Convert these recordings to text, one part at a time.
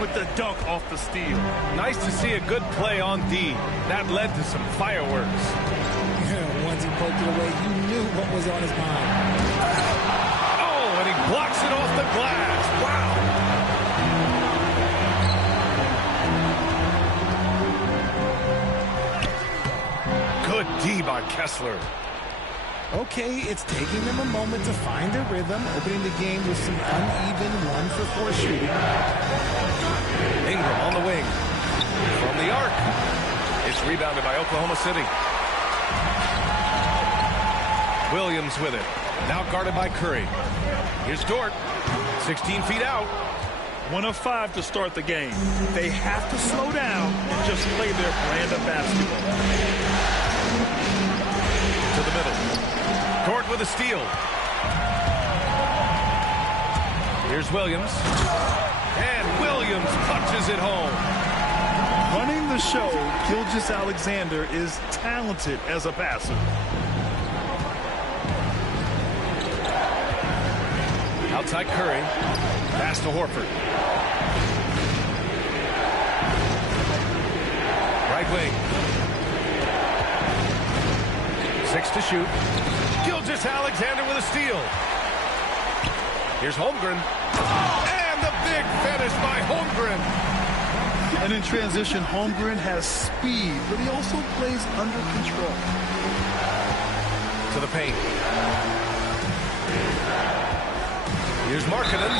with the dunk off the steal. Nice to see a good play on D. That led to some fireworks. Once he poked it away, you knew what was on his mind. Oh, and he blocks it off the glass. Wow. Good D by Kessler. Okay, it's taking them a moment to find their rhythm, opening the game with some uneven 1-for-4 shooting. Ingram on the wing. From the arc. It's rebounded by Oklahoma City. Williams with it. Now guarded by Curry. Here's Dort. 16 feet out. 1 of 5 to start the game. They have to slow down and just play their brand of basketball. To the middle. Dort with a steal. Here's Williams. And Williams punches it home. Running the show, Gilgeous-Alexander is talented as a passer. Outside Curry. Pass to Horford. Right wing. 6 to shoot. Gilgeous-Alexander with a steal. Here's Holmgren. And the big finish by Holmgren. And in transition, Holmgren has speed, but he also plays under control. To the paint. Here's Markkanen.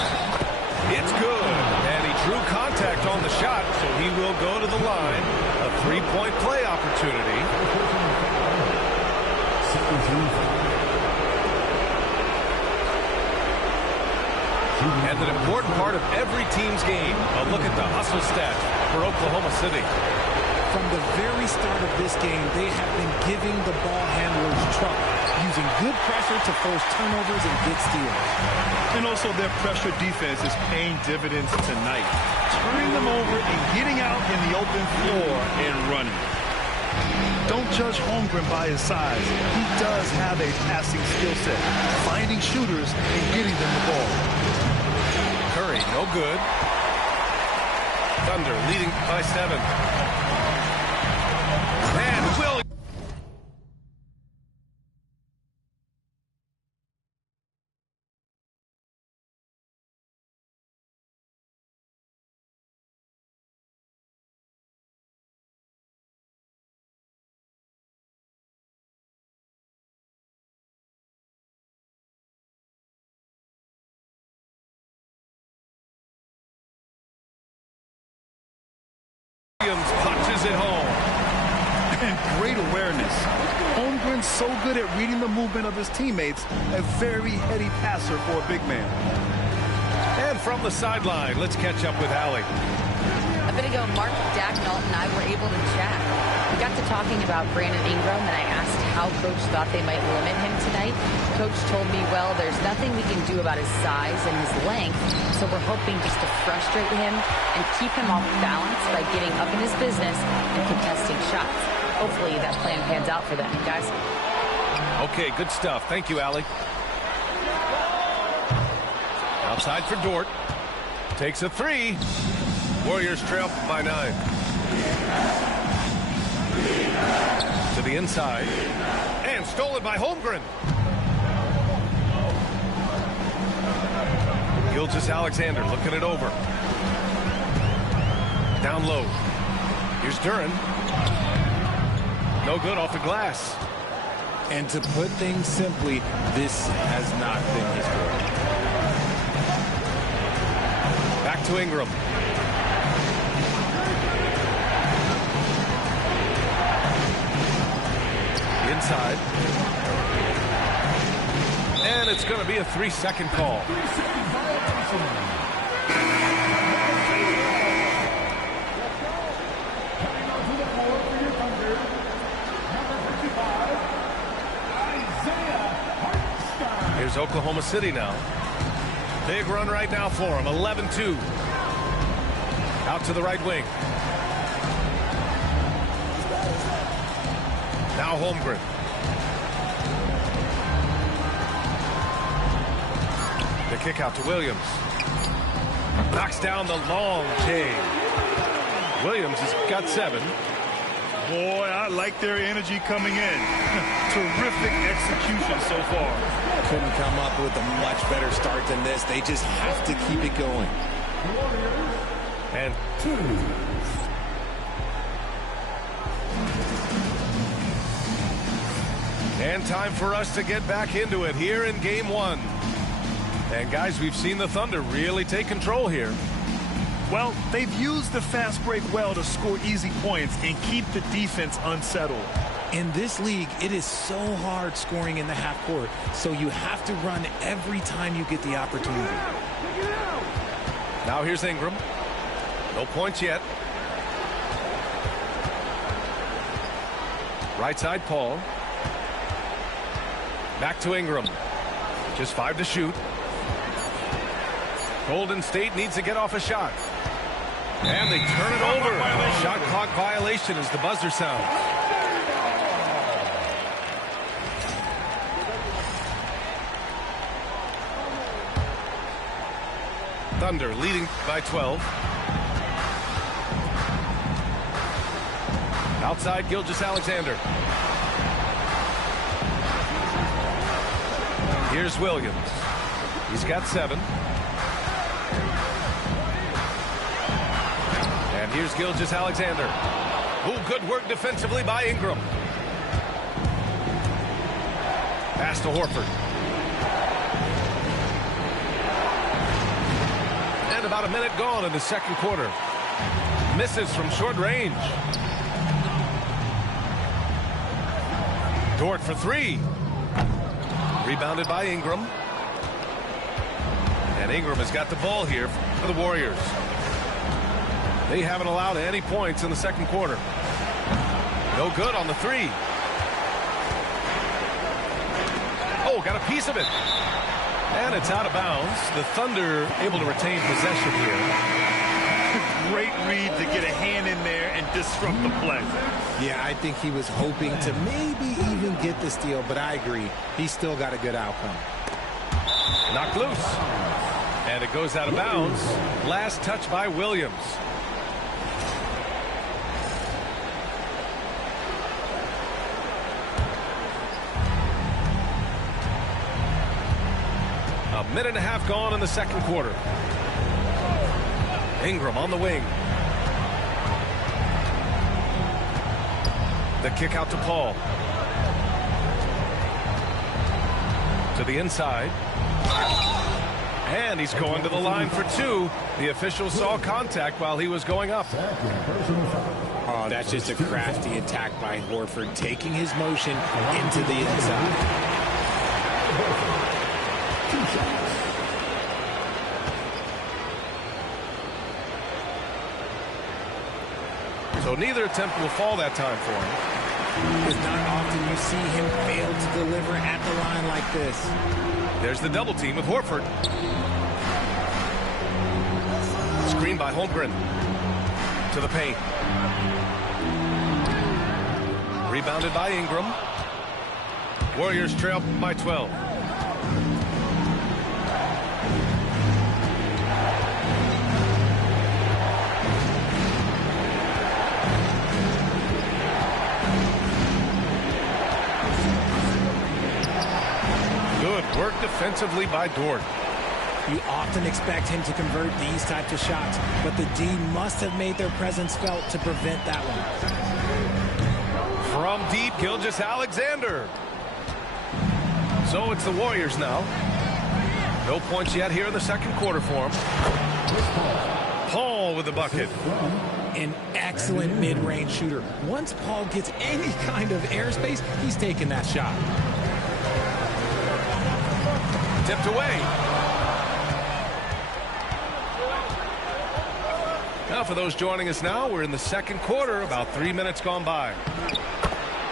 It's good. And he drew contact on the shot, so he will go to the line. A three-point play opportunity. And an important part of every team's game. A look at the hustle stats for Oklahoma City. From the very start of this game, they have been giving the ball handlers trouble, using good pressure to force turnovers and get steals. And also their pressure defense is paying dividends tonight, turning them over and getting out in the open floor and running. Don't judge Holmgren by his size. He does have a passing skill set, finding shooters and getting them the ball. Curry, no good. Thunder leading by 7. And Williams. Punches it home. And great awareness. Holmgren's so good at reading the movement of his teammates. A very heady passer for a big man. And from the sideline, let's catch up with Allie. A bit ago, Mark Dagnall and I were able to chat. We got to talking about Brandon Ingram, and I asked how Coach thought they might limit him tonight. Coach told me, well, there's nothing we can do about his size and his length, so we're hoping just to frustrate him and keep him off balance by getting up in his business and contesting shots. Hopefully that plan pans out for them, guys. Okay, good stuff. Thank you, Allie. Outside for Dort. Takes a 3. Warriors trail by 9. To the inside. And stolen by Holmgren. Gilgeous-Alexander looking it over. Down low. Here's Duren. No good off the glass. And to put things simply, this has not been his work. Back to Ingram. Inside. And it's going to be a 3-second call. Here's Oklahoma City now. Big run right now for him. 11-2. Out to the right wing. Now Holmgren. The kick out to Williams. Knocks down the long K. Williams has got 7. Boy, I like their energy coming in. Terrific execution so far. Couldn't come up with a much better start than this. They just have to keep it going. And 2. And time for us to get back into it here in game 1. And guys, we've seen the Thunder really take control here. Well, they've used the fast break well to score easy points and keep the defense unsettled. In this league, it is so hard scoring in the half court, so you have to run every time you get the opportunity. Now here's Ingram. No points yet. Right side, Paul. Back to Ingram. Just 5 to shoot. Golden State needs to get off a shot. And they turn it over. Shot clock violation as the buzzer sounds. Thunder leading by 12. Outside, Gilgeous-Alexander. Here's Williams. He's got 7. And here's Gilgeous-Alexander. Oh, good work defensively by Ingram. Pass to Horford. And about a minute gone in the second quarter. Misses from short range. Dort for 3. Rebounded by Ingram. And Ingram has got the ball here for the Warriors. They haven't allowed any points in the second quarter. No good on the 3. Oh, got a piece of it. And it's out of bounds. The Thunder able to retain possession here. Great read to get a hand in there and disrupt the play. Yeah, I think he was hoping to maybe even get the steal, but I agree. He still got a good outcome. Knocked loose. And it goes out of bounds. Last touch by Williams. A minute and a half gone in the second quarter. Ingram on the wing. The kick out to Paul. To the inside. And he's going to the line for 2. The official saw contact while he was going up. Oh, that's just a crafty attack by Horford, taking his motion into the inside. So neither attempt will fall that time for him. It's not often you see him fail to deliver at the line like this. There's the double team with Horford. Screen by Holmgren. To the paint. Rebounded by Ingram. Warriors trail by 12. Work defensively by Dort. You often expect him to convert these types of shots, but the D must have made their presence felt to prevent that one. From deep, Gilgeous-Alexander. So it's the Warriors now. No points yet here in the second quarter for him. Paul with the bucket. An excellent mid-range shooter. Once Paul gets any kind of airspace, he's taking that shot. Tipped away. Now for those joining us now, we're in the second quarter, about 3 minutes gone by.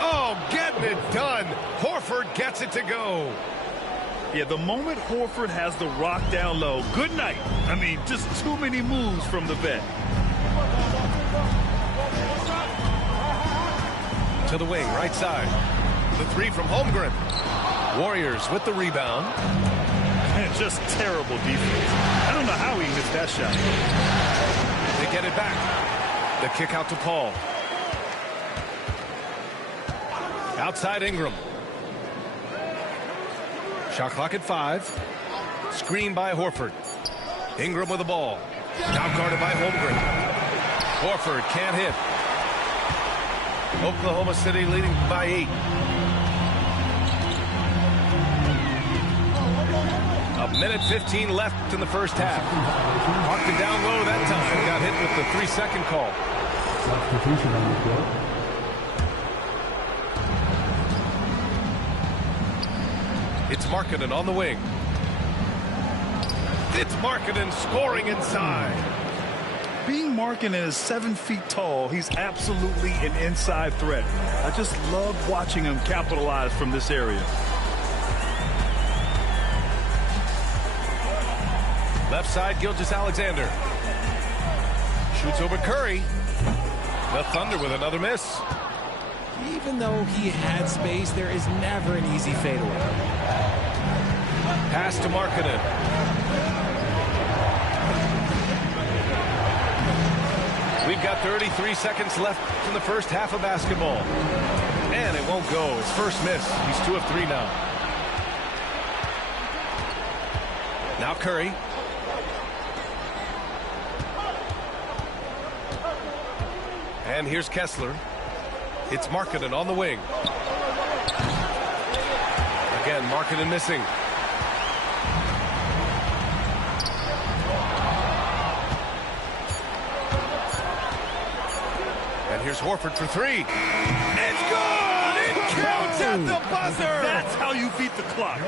Oh, getting it done. Horford gets it to go. Yeah, the moment Horford has the rock down low, good night. I mean, just too many moves from the vet. To the wing, right side. The 3 from Holmgren. Warriors with the rebound. And just terrible defense. I don't know how he missed that shot. They get it back. The kick out to Paul. Outside Ingram. Shot clock at 5. Screen by Horford. Ingram with the ball. Now guarded by Holmgren. Horford can't hit. Oklahoma City leading by 8. A minute 15 left in the first half. Marked it down low that time. Got hit with the 3-second call. Substitution on the court. It's Markkanen on the wing. It's Markkanen scoring inside. Being Markkanen is 7 feet tall, he's absolutely an inside threat. I just love watching him capitalize from this area. Left side, Gilgeous-Alexander. Shoots over Curry. The Thunder with another miss. Even though he had space, there is never an easy fadeaway. Pass to Markkanen. We've got 33 seconds left in the first half of basketball. And it won't go. His first miss. He's 2 of 3 now. Now Curry. And here's Kessler. It's Markkanen on the wing. Again, Markkanen missing. And here's Horford for 3. It's good! It counts at the buzzer! That's how you beat the clock.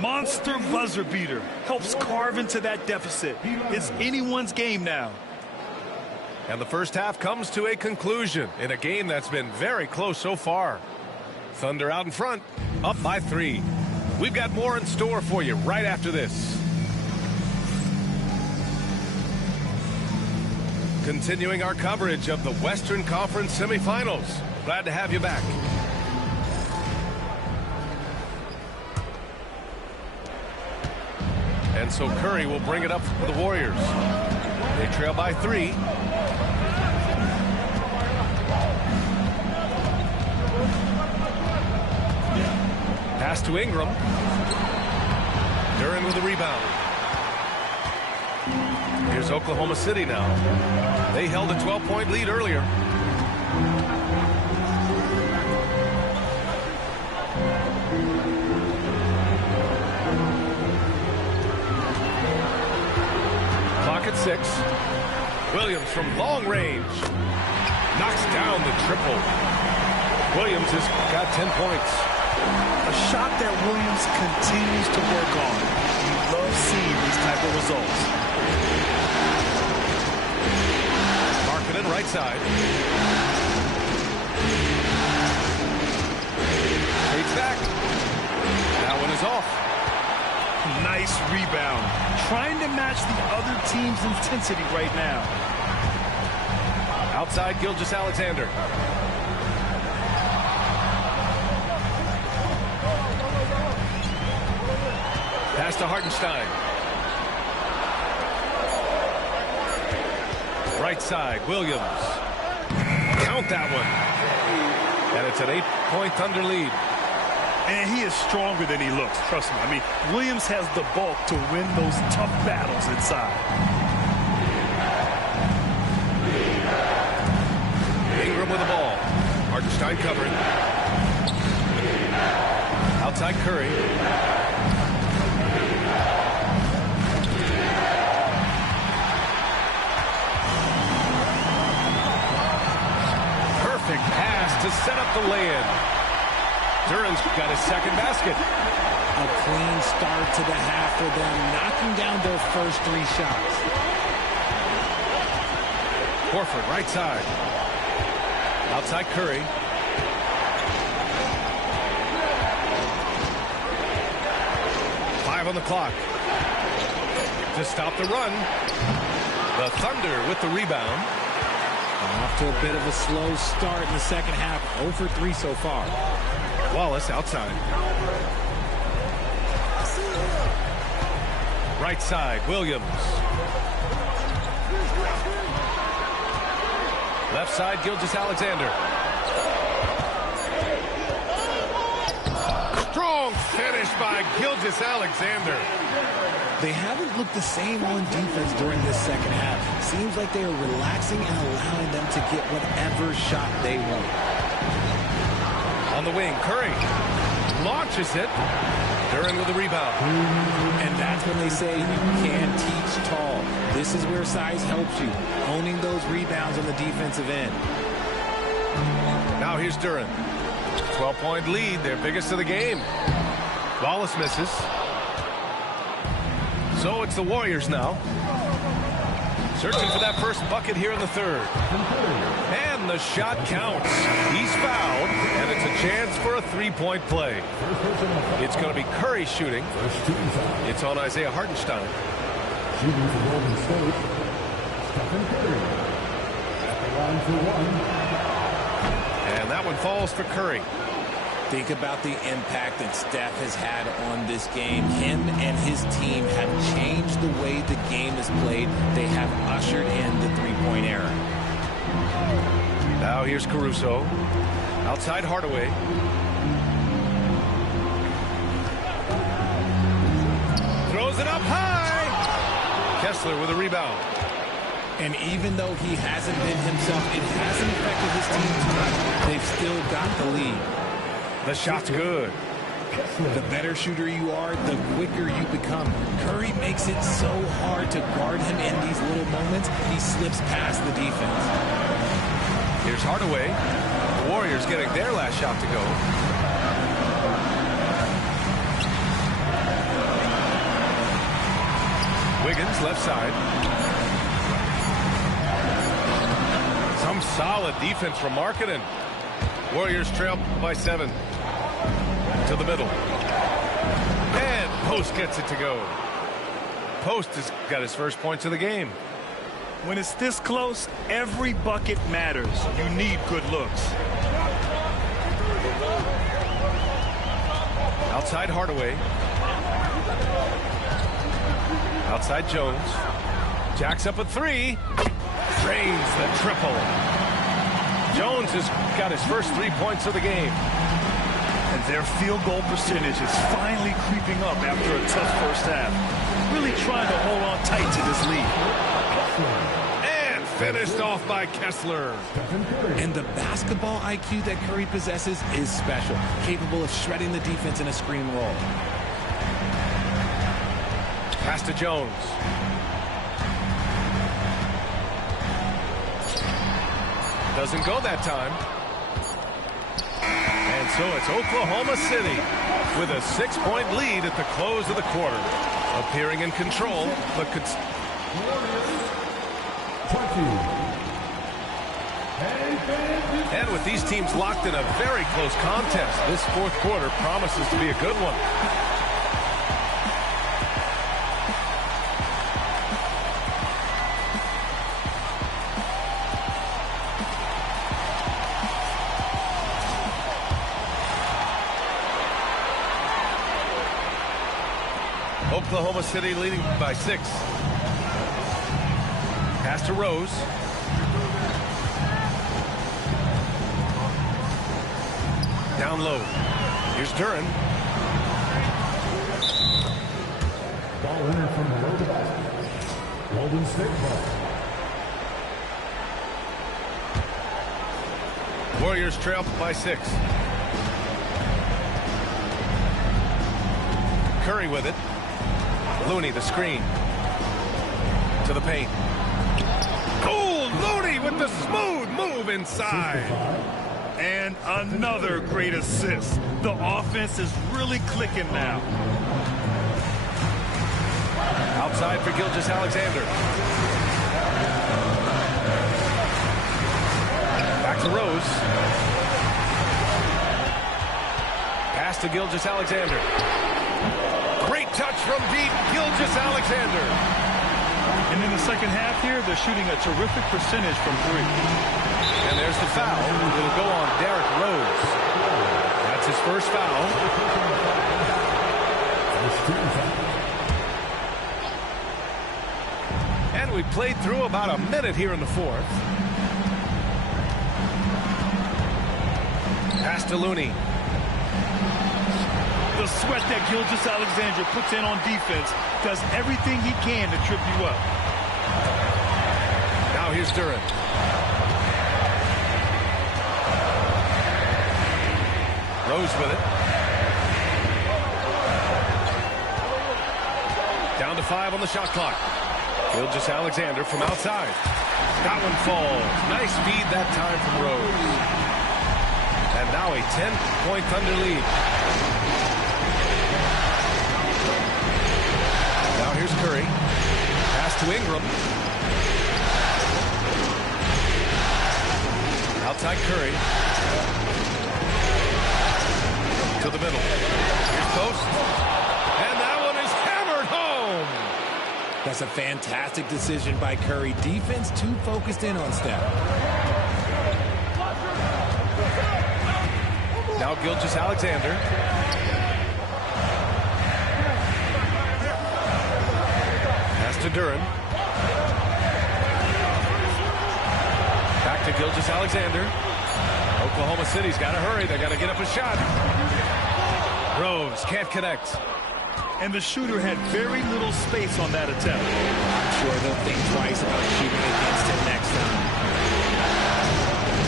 Monster buzzer beater. Helps carve into that deficit. It's anyone's game now. And the first half comes to a conclusion in a game that's been very close so far. Thunder out in front, up by 3. We've got more in store for you right after this. Continuing our coverage of the Western Conference semifinals. Glad to have you back. And so Curry will bring it up for the Warriors. They trail by 3. Pass to Ingram. Duren with the rebound. Here's Oklahoma City now. They held a 12-point lead earlier. Clock at 6. Williams from long range. Knocks down the triple. Williams has got 10 points. A shot that Williams continues to work on. You love seeing these type of results. Markkanen right side. Takes back. That one is off. Nice rebound. Trying to match the other team's intensity right now. Outside Gilgeous-Alexander. Pass to Hartenstein. Right side, Williams. Count that one. And it's an 8-point Thunder lead. And he is stronger than he looks, trust me. I mean, Williams has the bulk to win those tough battles inside. Ingram with the ball. Hartenstein covering. Outside Curry. Perfect pass to set up the lay-in. Duren's got his second basket. A clean start to the half for them, knocking down their first 3 shots. Horford right side. Outside Curry. On the clock to stop the run. The Thunder with the rebound. Off to a bit of a slow start in the second half. 0 for 3 so far. Wallace outside. Right side, Williams. Left side, Gilgeous-Alexander. Strong finish by Gilgeous-Alexander. They haven't looked the same on defense during this second half. Seems like they are relaxing and allowing them to get whatever shot they want. On the wing, Curry launches it. Duren with the rebound. And that's when they say you can teach tall. This is where size helps you, owning those rebounds on the defensive end. Now here's Duren. 12-point lead, their biggest of the game. Wallace misses. So it's the Warriors now. Searching for that first bucket here in the third. And the shot counts. He's fouled, and it's a chance for a three-point play. It's going to be Curry shooting. It's on Isaiah Hartenstein. Shooting for Golden State, Stephen Curry. At the line for one. And that one falls for Curry. Think about the impact that Steph has had on this game. Him and his team have changed the way the game is played. They have ushered in the three-point era. Now here's Caruso. Outside Hardaway. Throws it up high. Kessler with a rebound. And even though he hasn't been himself, it hasn't affected his team too much. They've still got the lead. The shot's good. The better shooter you are, the quicker you become. Curry makes it so hard to guard him in these little moments. He slips past the defense. Here's Hardaway. The Warriors getting their last shot to go. Wiggins, left side. Some solid defense from Markkanen. Warriors trail by 7. To the middle. And Post gets it to go. Post has got his first points of the game. When it's this close, every bucket matters. You need good looks. Outside Hardaway. Outside Jones. Jacks up a 3. Drains the triple. Jones has got his first 3 points of the game. And their field goal percentage is finally creeping up after a tough first half. Really trying to hold on tight to this lead. And finished off by Kessler. And the basketball IQ that Curry possesses is special. Capable of shredding the defense in a screen roll. Pass to Jones. Doesn't go that time. And so it's Oklahoma City with a 6-point lead at the close of the quarter. Appearing in control, but could... And with these teams locked in a very close contest, this fourth quarter promises to be a good one. Oklahoma City leading by 6. Pass to Rose. Down low. Here's Duren. Ball in from below the basket. Golden State ball. Warriors trail by 6. Curry with it. Looney, the screen. To the paint. Oh, Looney with the smooth move inside. And another great assist. The offense is really clicking now. Outside for Gilgeous-Alexander. Back to Rose. Pass to Gilgeous-Alexander. Great touch from deep, Gilgeous-Alexander. And in the second half here, they're shooting a terrific percentage from 3. And there's the foul. It'll go on Derrick Rose. That's his first foul. And we played through about a minute here in the fourth. Pass to Looney. The sweat that Gilgeous-Alexander puts in on defense does everything he can to trip you up. Now here's Duren. Rose with it. Down to 5 on the shot clock. Gilgeous-Alexander from outside. That one falls. Nice feed that time from Rose. And now a 10-point Thunder lead. Now here's Curry. Pass to Ingram. Outside Curry. To the middle. Here's post. And that one is hammered home. That's a fantastic decision by Curry. Defense too focused in on Steph. Now Gilgeous-Alexander. Pass to Duren. Back to Gilgeous-Alexander. Oklahoma City's got to hurry. They got to get up a shot. Rose can't connect. And the shooter had very little space on that attempt. I'm sure they'll think twice about shooting against him next time.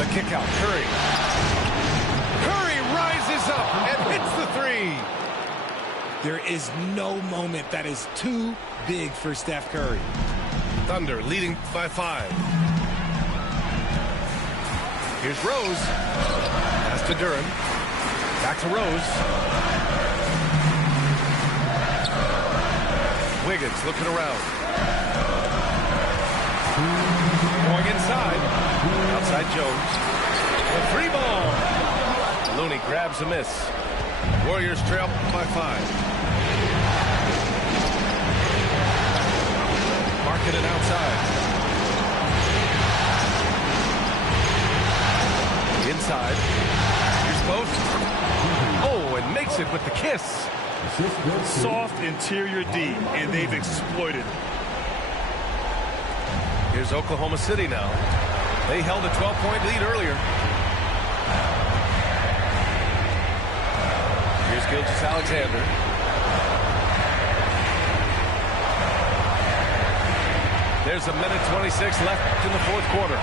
The kick out. Curry. Curry rises up and hits the three. There is no moment that is too big for Steph Curry. Thunder leading by 5. Here's Rose. Pass to Duren. Back to Rose. Wiggins looking around. Going inside. Outside Jones. The 3-ball. Looney grabs a miss. Warriors trail by 5. Marking it outside. Inside. Here's post. Oh, and makes it with the kiss. Soft interior D, and they've exploited it. Here's Oklahoma City now. They held a 12-point lead earlier. Here's Gilgeous-Alexander. There's a minute 26 left in the fourth quarter.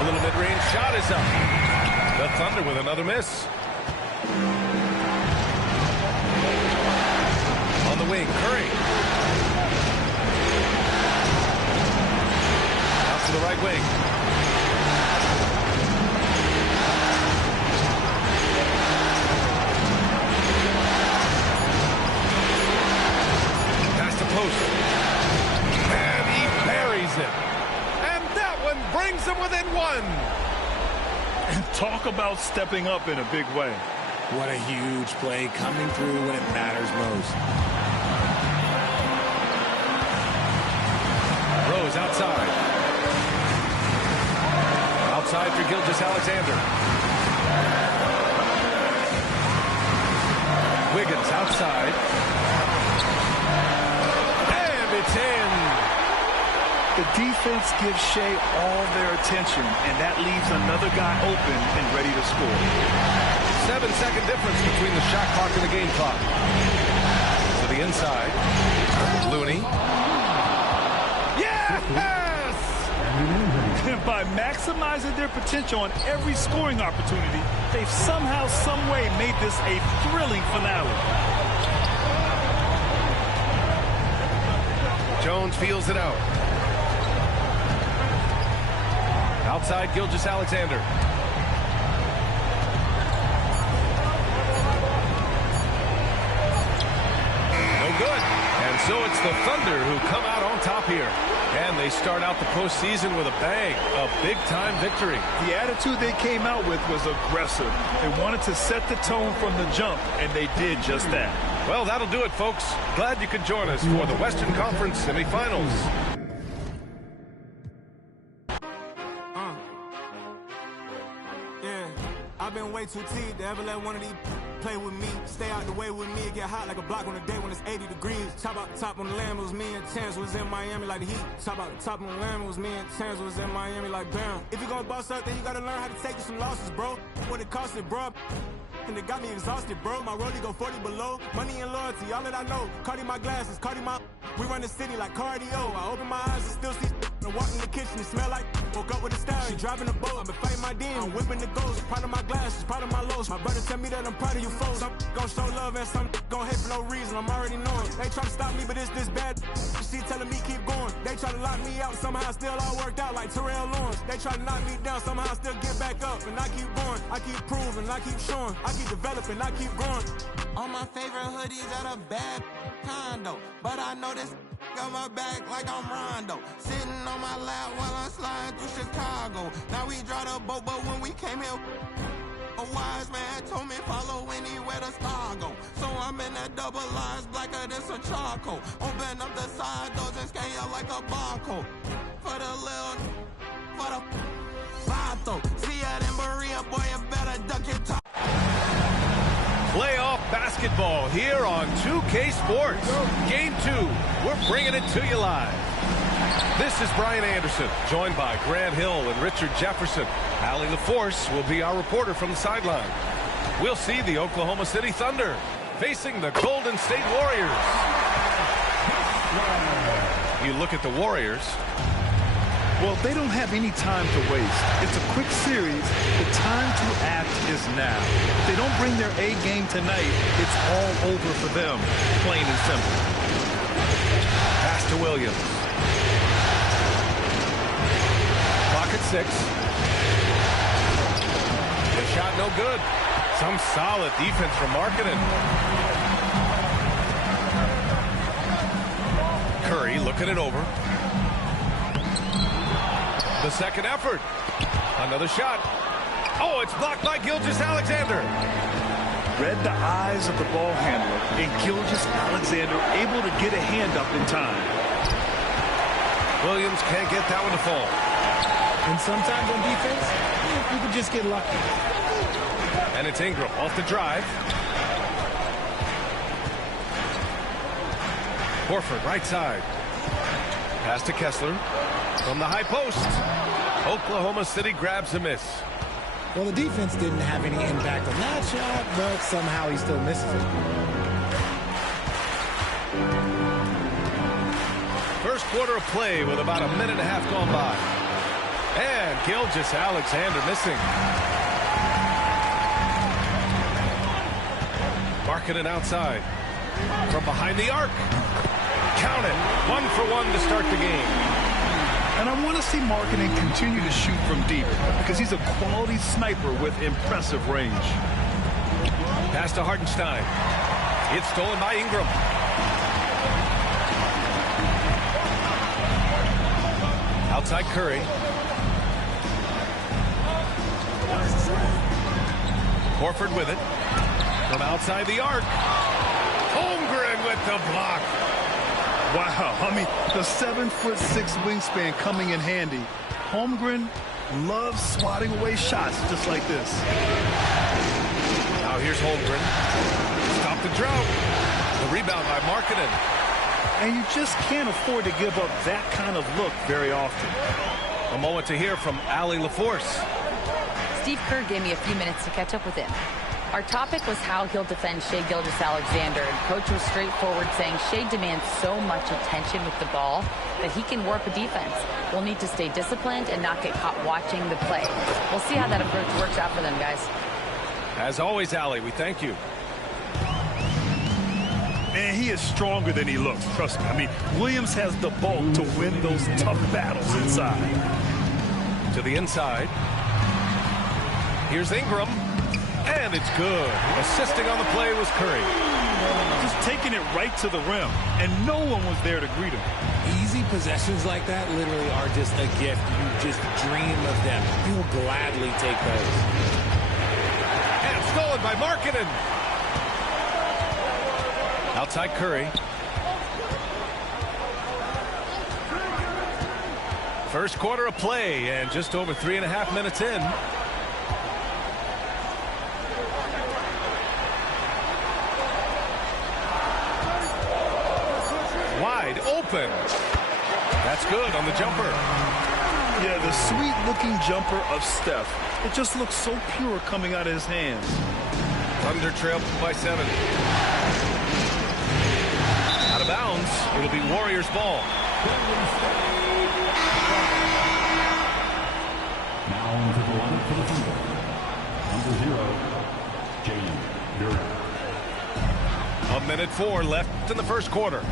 A little mid-range shot is up. The Thunder with another miss. On the wing, Curry. Out to the right wing. Pass to post. And he buries it. And that one brings him within 1. Talk about stepping up in a big way. What a huge play, coming through when it matters most. Rose outside. Outside for Gilgeous-Alexander. Wiggins outside. And it's in. The defense gives Shea all their attention, and that leaves another guy open and ready to score. 7-second difference between the shot clock and the game clock. To the inside. Looney. Yes! And by maximizing their potential on every scoring opportunity, they've somehow, some way made this a thrilling finale. Jones feels it out. Outside Gilgeous-Alexander. No good. And so it's the Thunder who come out on top here. And they start out the postseason with a bang. A big-time victory. The attitude they came out with was aggressive. They wanted to set the tone from the jump, and they did just that. Well, that'll do it, folks. Glad you could join us for the Western Conference semifinals. I've been waiting. way too teed to ever let one of these play with me. Stay out the way with me and get hot like a block on a day when it's 80 degrees. Top out the top on the lamb, it was me and Chance was in Miami like the Heat. Top out the top on the lamb, it was me and Chance was in Miami like Bam. If you gonna boss up, then you gotta learn how to take some losses, bro. What it cost it, bro. And it got me exhausted, bro. My rollie go 40 below. Money and loyalty, all that I know. Cardi my glasses, Cardi my... We run the city like cardio. I open my eyes and still see... And walk in the kitchen, it smell like... Woke up with a style, she driving a boat. I've been fighting my demon, whipping the ghost. Proud of my glasses, proud of my lows. My brother tell me that I'm proud of you folks. Some gon' show love and some gon' hate for no reason. I'm already knowing. They try to stop me, but it's this bad. She telling me keep going. They try to lock me out, somehow still all worked out like Terrell Lawrence. They try to knock me down, somehow I still get back up. And I keep going, I keep proving, I keep showing. I keep developing, I keep growing. All my favorite hoodies at a bad condo. But I know this got my back like I'm Rondo. Sitting on my lap while I'm sliding through Chicago. Now we drive the boat, but when we came here, a wise man told me follow anywhere the star go. So I'm in that double lines blacker than some charcoal. Open up the side doors and scan you like a barcode. For the little, for the vato. See ya in Maria, boy, you better duck your top. Playoff basketball here on 2K Sports. Game 2, we're bringing it to you live. This is Brian Anderson, joined by Grant Hill and Richard Jefferson. Allie LaForce will be our reporter from the sideline. We'll see the Oklahoma City Thunder facing the Golden State Warriors. You look at the Warriors. Well, they don't have any time to waste. It's a quick series. The time to act is now. If they don't bring their A game tonight, it's all over for them, plain and simple. Pass to Williams. Clock at 6. The shot no good. Some solid defense from Markkanen. Curry looking it over. The second effort. Another shot. Oh, it's blocked by Gilgeous-Alexander. Read the eyes of the ball handler, and Gilgeous-Alexander able to get a hand up in time. Williams can't get that one to fall. And sometimes on defense, you can just get lucky. And it's Ingram off the drive. Horford right side. Pass to Kessler. From the high post, Oklahoma City grabs a miss. Well, the defense didn't have any impact on that shot, but somehow he still misses it. First quarter of play with about a minute and a half gone by. And Gilgeous-Alexander missing. Markkanen outside. From behind the arc. Count it. 1 for 1 to start the game. And I want to see Markkanen continue to shoot from deep because he's a quality sniper with impressive range. Pass to Hartenstein. It's stolen by Ingram. Outside Curry. Horford with it. From outside the arc. Holmgren with the block. Wow, I mean, the 7'6" wingspan coming in handy. Holmgren loves swatting away shots just like this. Now here's Holmgren. Stop the drought. The rebound by Markkanen. And you just can't afford to give up that kind of look very often. A moment to hear from Allie LaForce. Steve Kerr gave me a few minutes to catch up with him. Our topic was how he'll defend Shai Gilgeous-Alexander, and Coach was straightforward, saying Shai demands so much attention with the ball that he can warp a defense. We'll need to stay disciplined and not get caught watching the play. We'll see how that approach works out for them, guys. As always, Allie, we thank you. Man, he is stronger than he looks, trust me. I mean, Williams has the bulk to win those tough battles inside. To the inside. Here's Ingram. And it's good. Assisting on the play was Curry. Just taking it right to the rim, and no one was there to greet him. Easy possessions like that literally are just a gift. You just dream of them. You will gladly take those. And stolen by Markkanen. Outside Curry. First quarter of play, and just over 3.5 minutes in. wide open. That's good on the jumper. Yeah, the sweet-looking jumper of Steph. It just looks so pure coming out of his hands. Thunder trail by 7. Out of bounds. It'll be Warriors ball. Now into the lineup for the field. Number 0, Jalen Duren. 1:04 left in the first quarter.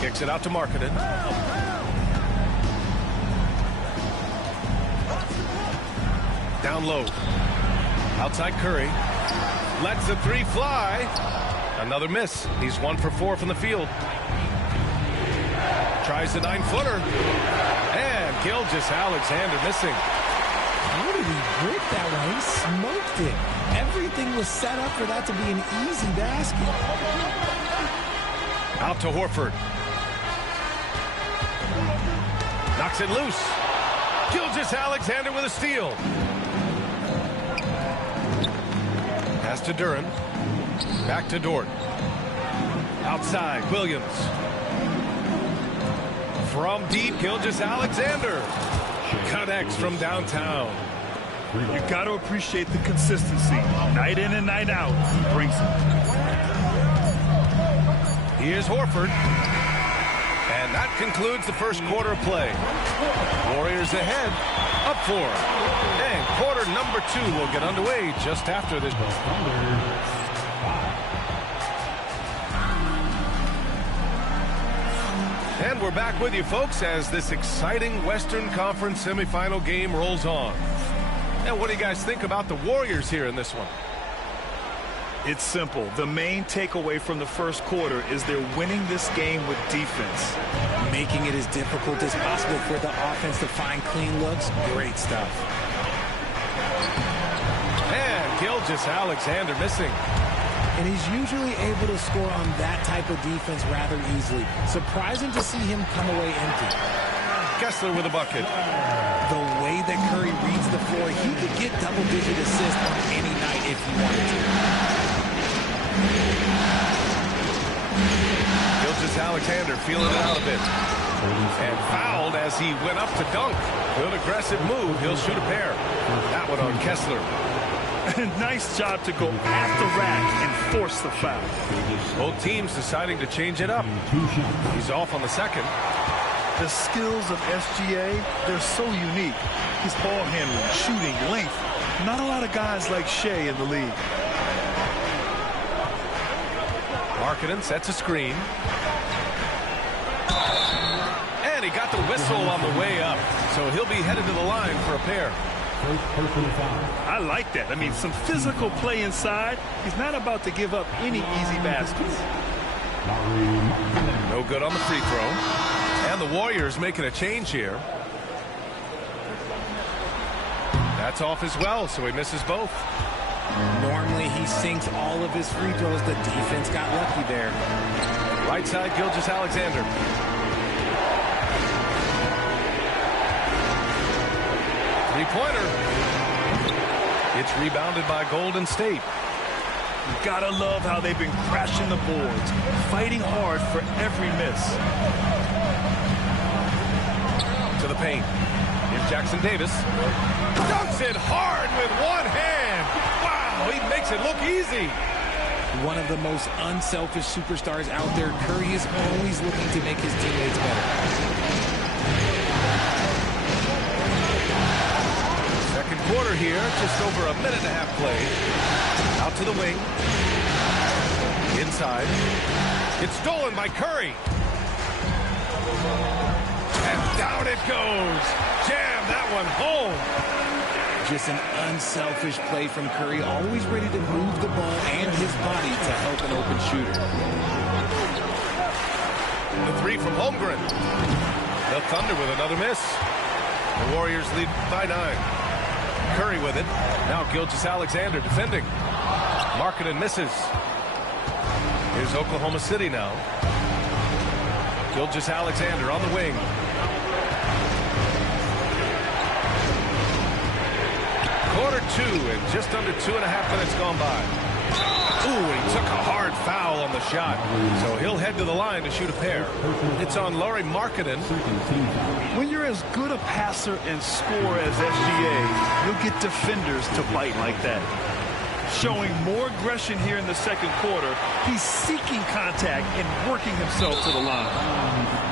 Kicks it out to Markkanen. Down low. Outside Curry. Lets the 3 fly. Another miss. He's 1 for 4 from the field. Tries the 9-footer. And Gilgeous-Alexander missing. How did he break that one? He smoked it. Everything was set up for that to be an easy basket. Out to Horford. Knocks it loose. Gilgeous-Alexander with a steal. Pass to Duren. Back to Dort. Outside, Williams. From deep, Gilgeous-Alexander. Connects from downtown. You got to appreciate the consistency. Night in and night out, he brings it. Here's Horford. And that concludes the first quarter of play. Warriors ahead, up 4. And quarter number 2 will get underway just after this. And we're back with you, folks, as this exciting Western Conference semifinal game rolls on. And what do you guys think about the Warriors here in this one? It's simple. The main takeaway from the first quarter is they're winning this game with defense. Making it as difficult as possible for the offense to find clean looks. Great stuff. And Gilgeous-Alexander missing. And he's usually able to score on that type of defense rather easily. Surprising to see him come away empty. Kessler with a bucket. The way that Curry reads the floor, he could get double-digit assists on any night if he wanted to. Gilgeous-Alexander feeling it out a bit. And fouled as he went up to dunk. Good aggressive move. He'll shoot a pair. That one on Kessler. Nice job to go at the rack and force the foul. Both teams deciding to change it up. He's off on the second. The skills of SGA, they're so unique. His ball handling, shooting, length. Not a lot of guys like Shea in the league. Markkanen sets a screen. And he got the whistle on the way up. So he'll be headed to the line for a pair. I like that. I mean, some physical play inside. He's not about to give up any easy baskets. No good on the free throw. And the Warriors making a change here. That's off as well, so he misses both. Normally he sinks all of his free throws. The defense got lucky there. Right side, Gilgeous-Alexander. Three-pointer. It's rebounded by Golden State. You gotta love how they've been crashing the boards, fighting hard for every miss. To the paint. Here's Jackson Davis. Dunks it hard with one hand. Wow, he makes it look easy. One of the most unselfish superstars out there. Curry is always looking to make his teammates better. Second quarter here, just over a minute and a half played. Out to the wing. Inside. It's stolen by Curry. And down it goes. Jam that one home. Just an unselfish play from Curry, always ready to move the ball and his body to help an open shooter. The three from Holmgren. The Thunder with another miss. The Warriors lead by 9. Curry with it. Now Gilgeous-Alexander defending. Markkanen misses. Here's Oklahoma City now. Gilgeous-Alexander on the wing. Quarter 2 and just under 2.5 minutes gone by. Ooh, he took a shot. So he'll head to the line to shoot a pair. It's on Lauri Markkanen. When you're as good a passer and scorer as SGA, you'll get defenders to bite like that. Showing more aggression here in the second quarter. He's seeking contact and working himself to the line.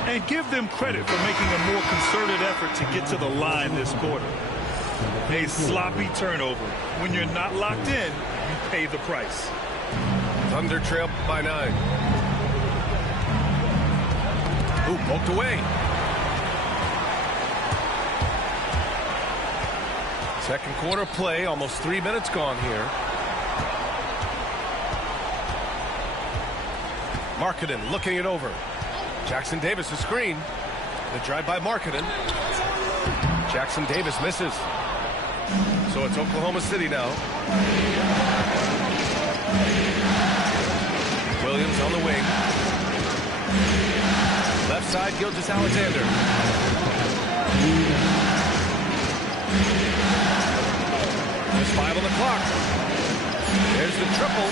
And give them credit for making a more concerted effort to get to the line this quarter. A sloppy turnover. When you're not locked in, you pay the price. Thunder trail by 9. Ooh, poked away. Second quarter play, almost 3 minutes gone here. Markkanen looking it over. Jackson Davis a screen. The drive by Markkanen. Jackson Davis misses. So it's Oklahoma City now. Williams on the wing. Left side, Gilgeous-Alexander. Just 5 on the clock. There's the triple.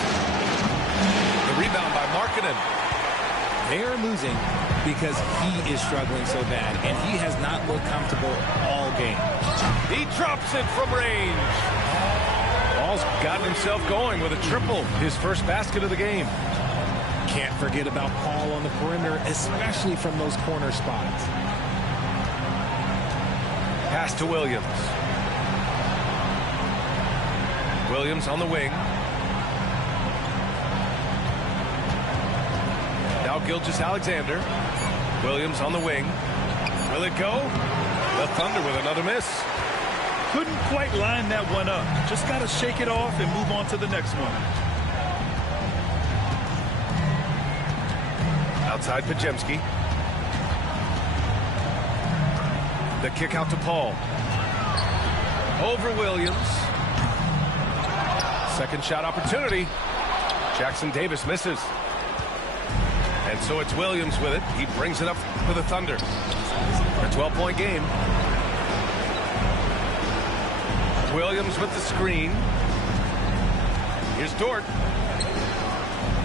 The rebound by Markkanen. They are losing because he is struggling so bad, and he has not looked comfortable all game. He drops it from range. Paul's gotten himself going with a triple, his first basket of the game. Can't forget about Paul on the perimeter, especially from those corner spots. Pass to Williams. Williams on the wing. Now Gilgeous-Alexander. Williams on the wing. Will it go? The Thunder with another miss. Couldn't quite line that one up. Just got to shake it off and move on to the next one. Outside Podziemski. The kick out to Paul. Over Williams. Second shot opportunity. Jackson Davis misses. And so it's Williams with it. He brings it up for the Thunder. A 12-point game. Williams with the screen. Here's Dort.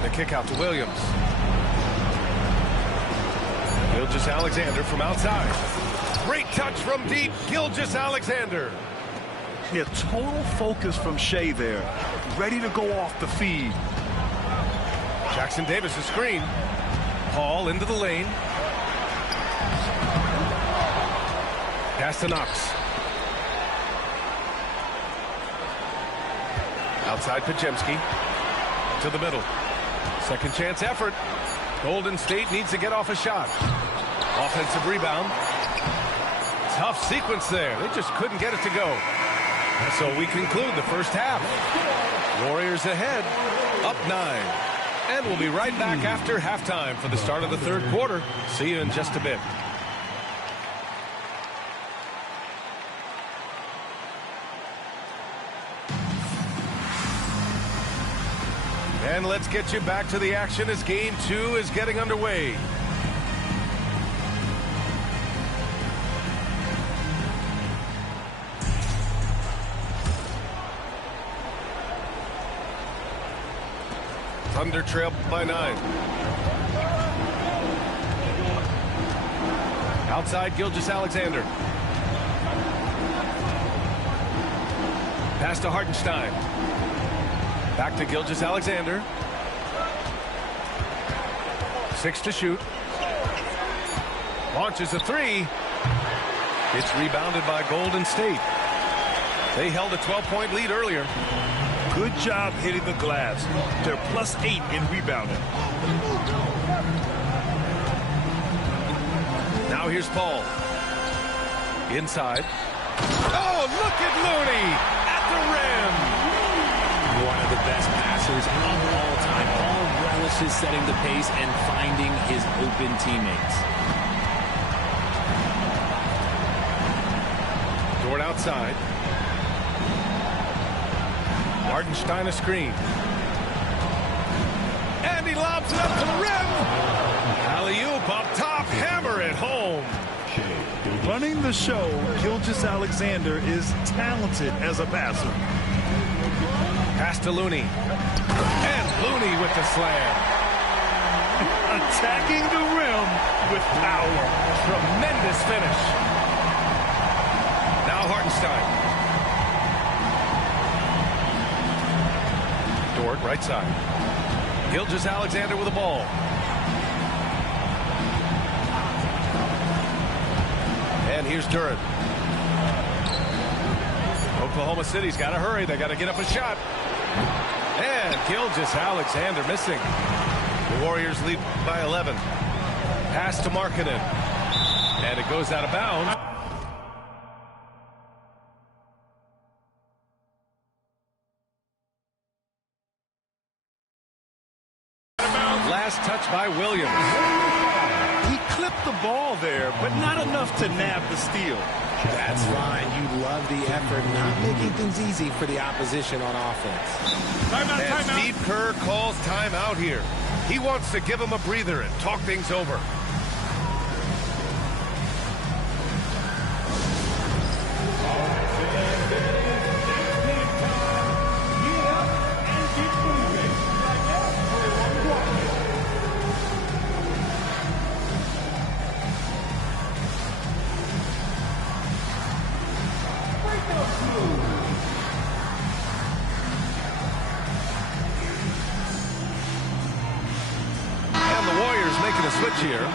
The kick out to Williams. Gilgeous-Alexander from outside. Great touch from deep. Gilgeous-Alexander. Yeah, total focus from Shea there. Ready to go off the feed. Jackson Davis, a screen. Paul into the lane. Pass to Knox. Outside Podziemski. To the middle. Second chance effort. Golden State needs to get off a shot. Offensive rebound. Tough sequence there. They just couldn't get it to go. And so we conclude the first half. Warriors ahead, up 9. And we'll be right back after halftime for the start of the third quarter. See you in just a bit. And let's get you back to the action as game 2 is getting underway. Thunder trail by 9. Outside Gilgeous-Alexander. Pass to Hartenstein. Back to Gilgeous-Alexander. 6 to shoot. Launches a 3. It's rebounded by Golden State. They held a 12-point lead earlier. Good job hitting the glass. They're +8 in rebounding. Now here's Paul. Inside. Oh, look at Looney at the rim. One of the best passers of all time. Paul relishes setting the pace and finding his open teammates. Dort outside. Hartenstein a screen. And he lobs it up to the rim. Alley-oop up top. Hammer it home. Running the show, Gilgeous-Alexander is talented as a passer. Pass to Looney. And Looney with the slam. Attacking the rim with power. Tremendous finish. Now Hartenstein. Dort, right side. Gilgeous-Alexander with the ball. And here's Duren. Oklahoma City's got to hurry. They got to get up a shot. And Gilgeous-Alexander missing. The Warriors lead by 11. Pass to Markkanen. And it goes out of bounds. Last touch by Williams. He clipped the ball there, but not enough to nab the steal. That's fine. You love the effort, not making things easy for the opposition on offense. And Steve Kerr calls timeout here. He wants to give him a breather and talk things over. Switch here.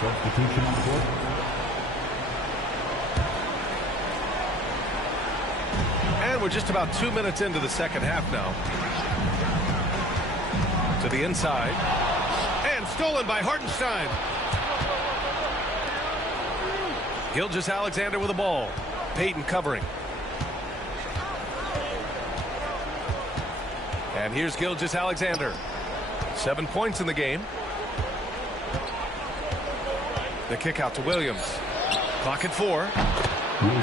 Substitution on the court. And we're just about 2 minutes into the second half now. To the inside. And stolen by Hartenstein. Gilgeous-Alexander with the ball. Payton covering. And here's Gilgeous-Alexander. 7 points in the game. The kick out to Williams. Clock at 4.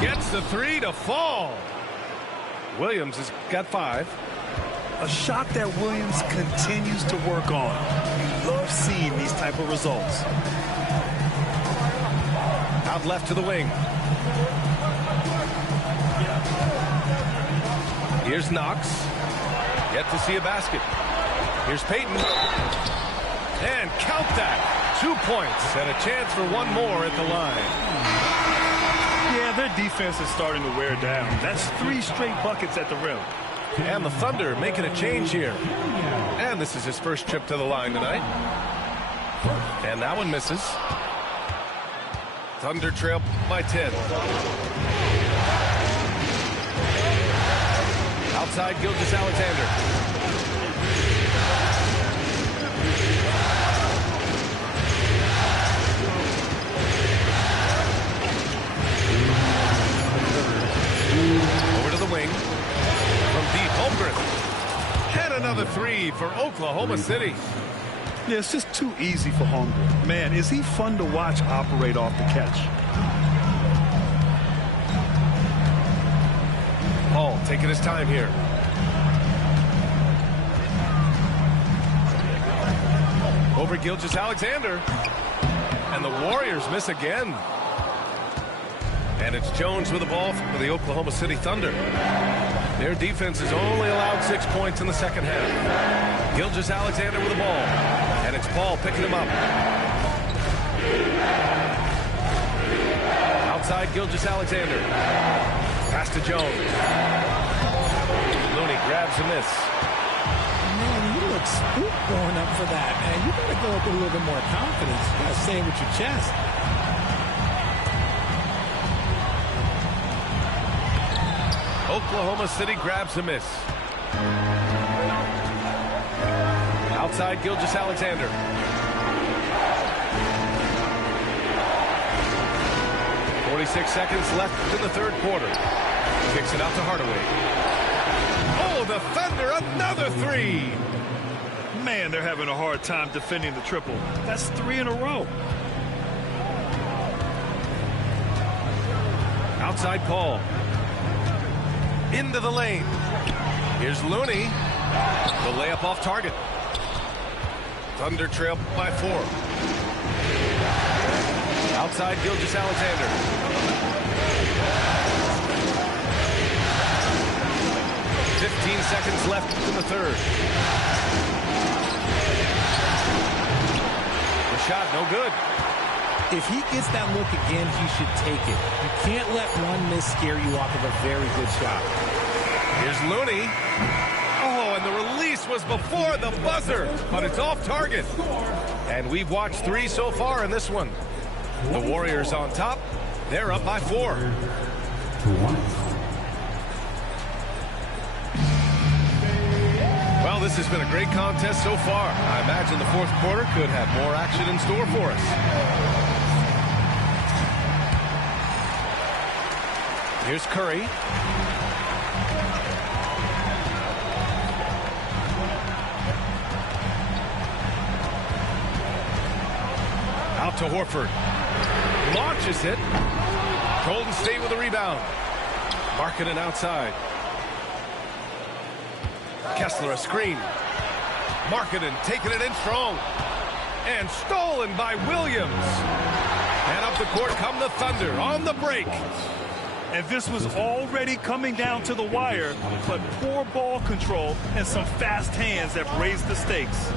Gets the 3 to fall. Williams has got 5. A shot that Williams continues to work on. You love seeing these type of results. Out left to the wing. Here's Knox. Yet to see a basket. Here's Payton. And count that. 2 points and a chance for one more at the line. Yeah, their defense is starting to wear down. That's 3 straight buckets at the rim. And the Thunder making a change here. And this is his first trip to the line tonight. And that one misses. Thunder trail by 10. Outside Gilgeous-Alexander. Over to the wing. From deep, Holmgren. And another 3 for Oklahoma City. Yeah, it's just too easy for Holmgren. Man, is he fun to watch operate off the catch. Paul taking his time here. Over Gilgeous-Alexander. And the Warriors miss again. And it's Jones with the ball for the Oklahoma City Thunder. Their defense has only allowed 6 points in the second half. Gilgeous-Alexander with the ball. And it's Paul picking him up. Outside Gilgeous-Alexander. Pass to Jones. Looney grabs a miss. Man, you look spooked going up for that, man. You got to go up with a little bit more confidence. You got to say it with your chest. Oklahoma City grabs a miss. Outside Gilgeous-Alexander. .46 seconds left in the third quarter. Kicks it out to Hardaway. Oh, the Thunder, another 3. Man, they're having a hard time defending the triple. That's 3 in a row. Outside Paul. Into the lane. Here's Looney. The layup off target. Thunder trail by 4. Outside Gilgeous-Alexander. 15 seconds left in the third. The shot, no good. If he gets that look again, he should take it. You can't let one miss scare you off of a very good shot. Here's Looney. Oh, and the release was before the buzzer, but it's off target. And we've watched 3 so far in this one. The Warriors on top. They're up by 4. Well, this has been a great contest so far. I imagine the fourth quarter could have more action in store for us. Here's Curry. Out to Horford. Launches it. Golden State with a rebound. Markkanen outside. Kessler a screen. Markkanen taking it in strong. And stolen by Williams. And up the court come the Thunder on the break. And this was already coming down to the wire, but poor ball control and some fast hands have raised the stakes.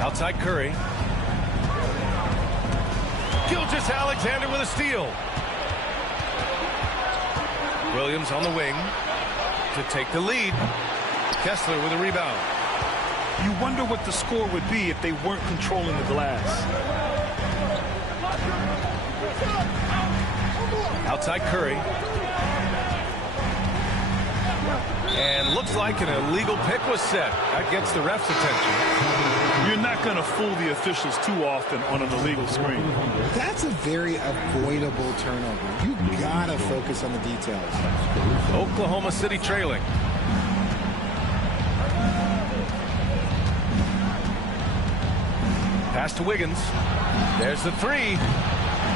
Outside Curry. Gilgeous-Alexander with a steal. Williams on the wing to take the lead. Kessler with a rebound. You wonder what the score would be if they weren't controlling the glass. Outside Curry. And looks like an illegal pick was set. That gets the ref's attention. You're not going to fool the officials too often on an illegal screen. That's a very avoidable turnover. You got to focus on the details. Oklahoma City trailing. Pass to Wiggins. There's the 3.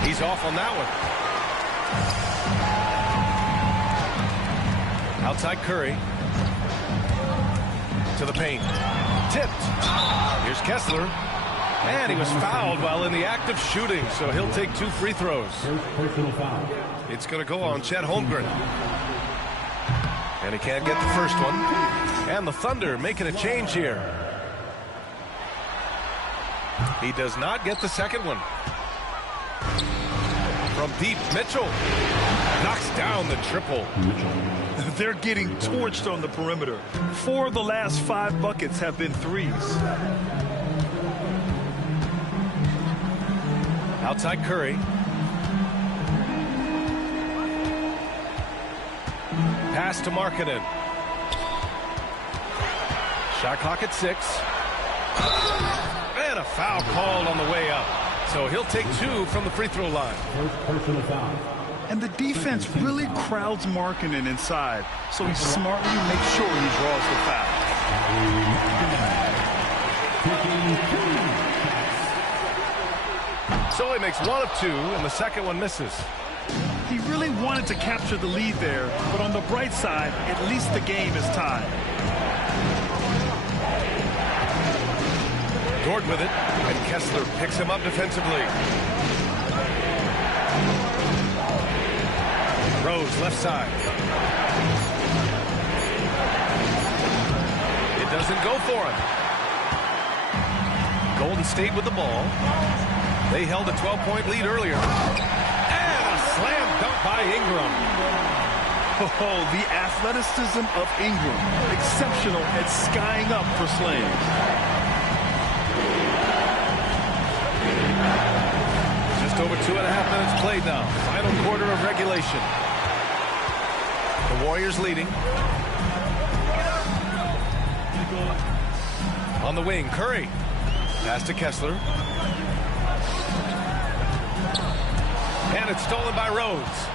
He's off on that one. Outside Curry. To the paint. Tipped. Here's Kessler. And he was fouled while in the act of shooting, so he'll take 2 free throws. It's going to go on Chet Holmgren. And he can't get the first one. And the Thunder making a change here. He does not get the second one. From deep, Mitchell knocks down the triple. They're getting torched on the perimeter. 4 of the last 5 buckets have been threes. Outside Curry. Pass to Markkanen. Shot clock at 6. And a foul called on the way up. So he'll take 2 from the free throw line. And the defense really crowds Markkanen inside, so he smartly makes sure he draws the foul. So he makes 1 of 2, and the second one misses. He really wanted to capture the lead there, but on the bright side, at least the game is tied. Dort with it, and Kessler picks him up defensively. Rose left side. It doesn't go for him. Golden State with the ball. They held a 12-point lead earlier. And a slam dunk by Ingram. Oh, the athleticism of Ingram. Exceptional at skying up for slams. Just over 2.5 minutes played now. Final quarter of regulation. The Warriors leading. On the wing, Curry. Pass to Kessler. And it's stolen by Rhodes.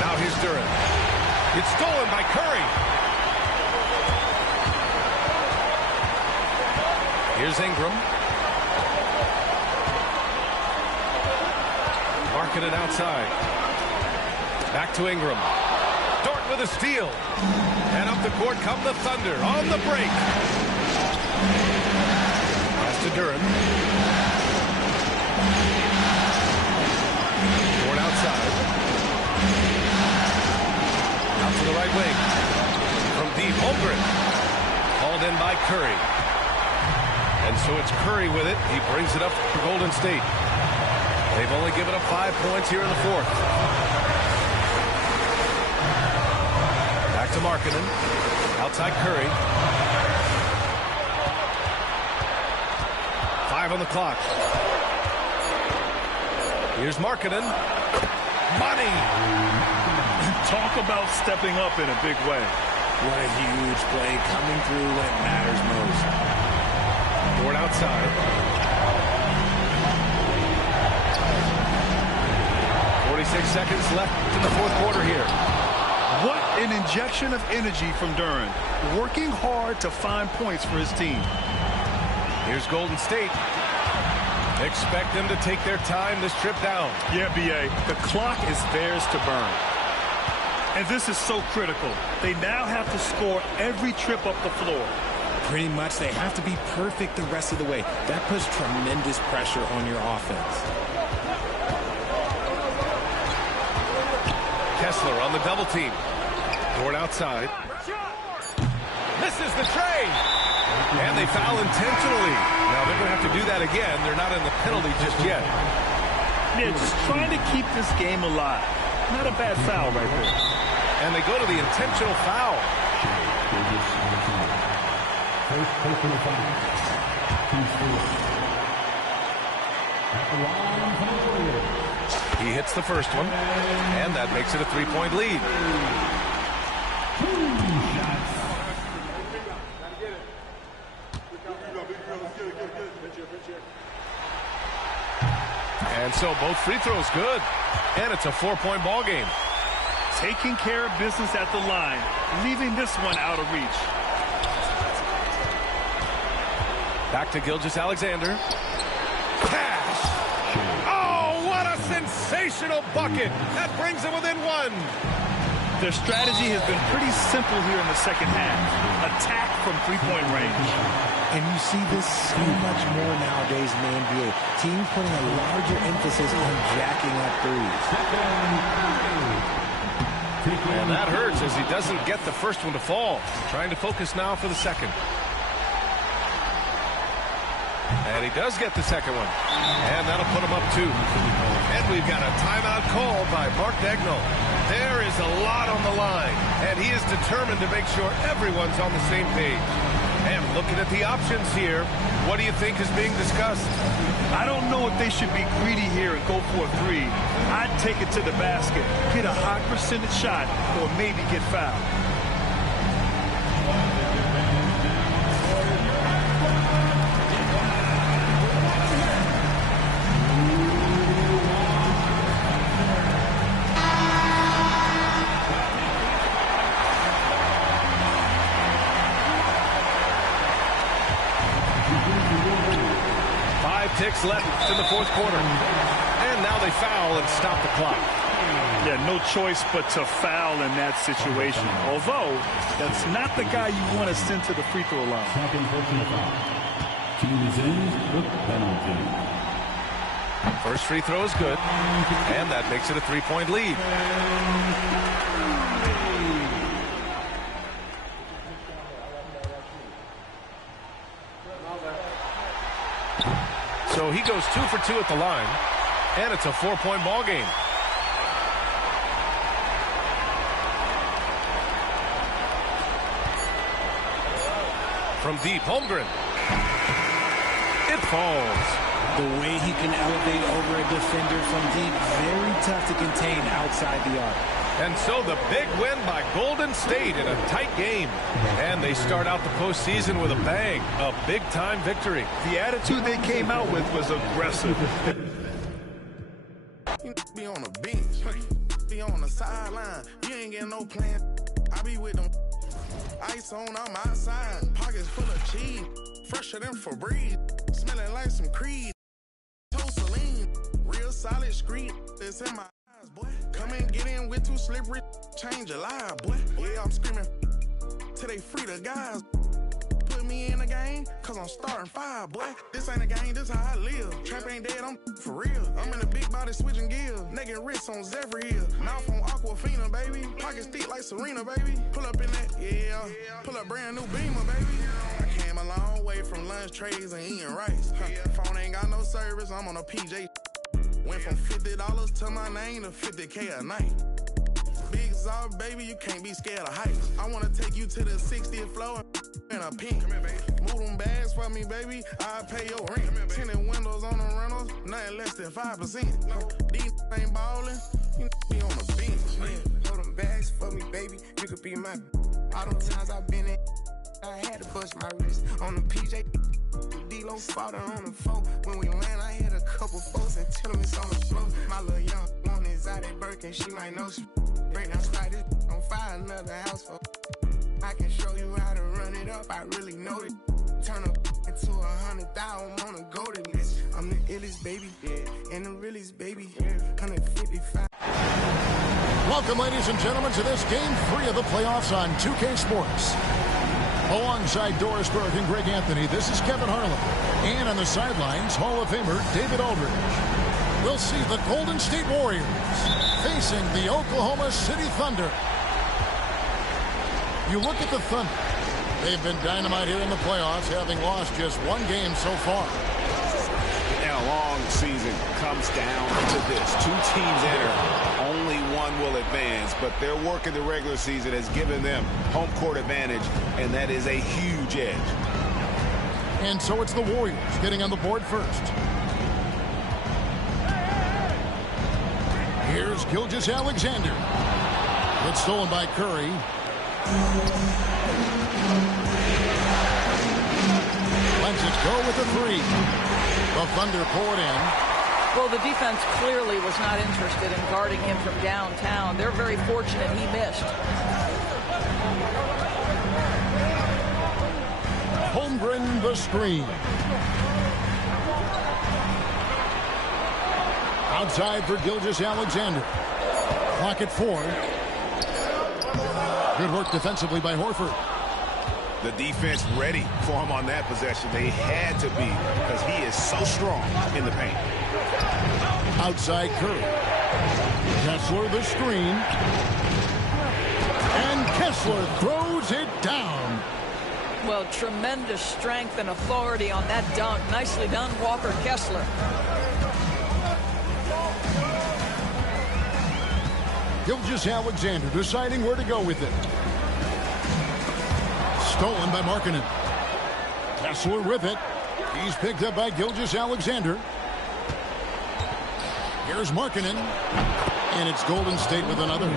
Now here's Durant. It's stolen by Curry. Here's Ingram. Markkanen outside. Back to Ingram. Dort with a steal. And up the court come the Thunder on the break. Duren. Ford outside. Out to the right wing. From deep, Holmgren. Called in by Curry. And so it's Curry with it. He brings it up for Golden State. They've only given up 5 points here in the fourth. Back to Markkanen. Outside Curry. 5 on the clock. Here's Markkanen. Money! Talk about stepping up in a big way. What a huge play coming through when it matters most. Ford outside. 46 seconds left in the fourth quarter here. What an injection of energy from Duren. Working hard to find points for his team. Here's Golden State. Expect them to take their time this trip down. Yeah, B.A., the clock is theirs to burn. And this is so critical. They now have to score every trip up the floor. Pretty much they have to be perfect the rest of the way. That puts tremendous pressure on your offense. Kessler on the double team. Ford outside. Misses the tray. And they foul intentionally. Now they're going to have to do that again. They're not in the penalty just yet. Yeah, just trying to keep this game alive. Not a bad foul right there. And they go to the intentional foul. First personal foul. At the line for the Warriors. He hits the first one, and that makes it a 3-point lead. And so both free throws good, and it's a 4-point ball game. Taking care of business at the line, leaving this one out of reach. Back to Gilgeous-Alexander. Cash! Oh, what a sensational bucket! That brings them within one. Their strategy has been pretty simple here in the second half. Attack from three-point range. And you see this so much more nowadays in the NBA. Teams putting a larger emphasis on jacking up threes. And that hurts as he doesn't get the first one to fall. Trying to focus now for the second. And he does get the second one. And that'll put him up 2. And we've got a timeout called by Mark Daigneault. There is a lot on the line, and he is determined to make sure everyone's on the same page. And looking at the options here, what do you think is being discussed? I don't know if they should be greedy here and go for a 3. I'd take it to the basket, hit a high percentage shot, or maybe get fouled. Ticks left in the fourth quarter. And now they foul and stop the clock. Yeah, no choice but to foul in that situation. Although, that's not the guy you want to send to the free throw line. Second personal foul. Team is in with penalty. First free throw is good. And that makes it a 3-point lead. So he goes 2 for 2 at the line, and it's a 4-point ball game. From deep, Holmgren. It falls. The way he can elevate over a defender from deep, very tough to contain outside the arc. And so the big win by Golden State in a tight game. And they start out the postseason with a bang, a big-time victory. The attitude they came out with was aggressive. You be on the bench, be on the sideline. You ain't getting no plan. I be with them. Ice on, I'm outside. Pockets full of cheese. Fresher than Febreze. Smelling like some Creed. Tosaline. Real solid screed. It's in my eyes, boy. Come and get in with too slippery. Change your life, boy. Yeah, I'm screaming till they free the guys. Put me me in the game, cause I'm starting five, boy. This ain't a game, this how I live. Trap ain't dead, I'm for real. I'm in a big body switching gears. Naked wrists on Zephyr Hill. Mouth on Aquafina, baby. Pockets thick like Serena, baby. Pull up in that, yeah. Pull up brand new Beamer, baby. I came a long way from lunch trays and eating rice. Phone ain't got no service, I'm on a PJ. Went from $50 to my name to 50K a night. Big Zod, baby, you can't be scared of heights. I wanna take you to the 60th floor in a pink. Move them bags for me, baby, I'll pay your rent. Tinted windows on the rentals, nothing less than 5%. These ain't ballin', you be on the bench. Hold them bags for me, baby, you could be my. All them times I've been in, I had to bust my wrist on the PJ. D-Lo fought her on the phone. When we land, I had a couple folks and tell them it's on the floor. My little young one is out at Birkin, she might know she break down slide on fire another house for. I can show you how to run it up, I really know it. Turn up into 100,000 on a golden list. I'm the illest baby, and the realest baby, 155. Welcome, ladies and gentlemen, to this Game 3 of the playoffs on 2K Sports. Alongside Doris Burke and Greg Anthony, this is Kevin Harlan. And on the sidelines, Hall of Famer David Aldridge. We'll see the Golden State Warriors facing the Oklahoma City Thunder. You look at the Thunder. They've been dynamite here in the playoffs, having lost just one game so far. And a long season comes down to this. Two teams enter. Only one will advance, but their work in the regular season has given them home court advantage, and that is a huge edge. And so it's the Warriors getting on the board first. Here's Gilgeous-Alexander. It's stolen by Curry. Lets it go with the three. The Thunder poured in. Well, the defense clearly was not interested in guarding him from downtown. They're very fortunate he missed. Holmgren the screen. Outside for Gilgeous-Alexander. Clock at 4. Good work defensively by Horford. The defense ready for him on that possession. They had to be, because he is so strong in the paint. Outside Curry. Kessler the screen. And Kessler throws it down. Well, tremendous strength and authority on that dunk. Nicely done, Walker Kessler. Gilgeous-Alexander deciding where to go with it. Stolen by Markkanen. Kessler with it. He's picked up by Gilgeous-Alexander. Here's Markkanen. And it's Golden State with another.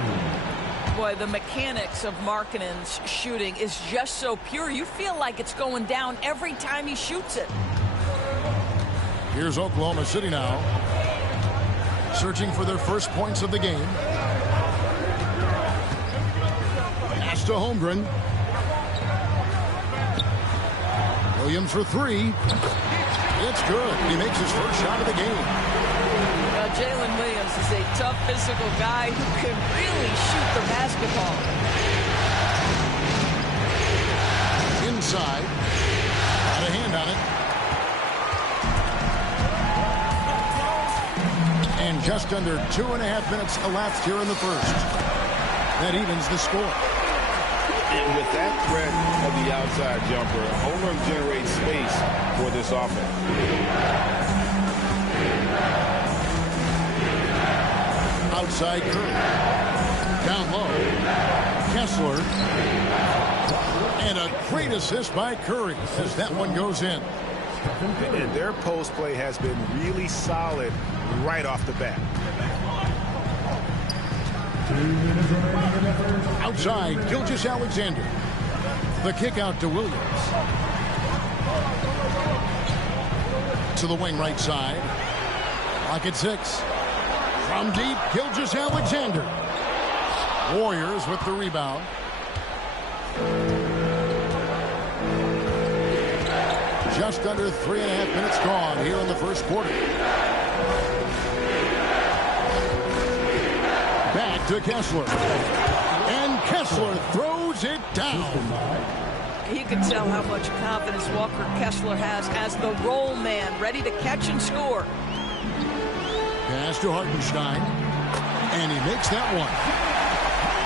Boy, the mechanics of Markkanen's shooting is just so pure. You feel like it's going down every time he shoots it. Here's Oklahoma City now. Searching for their first points of the game. Pass to Holmgren. Williams for three. It's good. He makes his first shot of the game. Jalen Williams is a tough physical guy who can really shoot the basketball. Inside. Got a hand on it. And just under 2.5 minutes elapsed here in the first. That evens the score. And with that threat of the outside jumper, Holmgren generates space for this offense. Outside Curry. Down low. Kessler. And a great assist by Curry as that one goes in. And their post play has been really solid right off the bat. Outside, Gilgeous-Alexander. The kick out to Williams. To the wing right side. Clock at 6. From deep, Gilgeous-Alexander. Warriors with the rebound. Just under 3.5 minutes gone here in the first quarter. Back to Kessler. And Kessler throws it down. You can tell how much confidence Walker Kessler has as the roll man, ready to catch and score. Pass to Hartenstein, and he makes that one.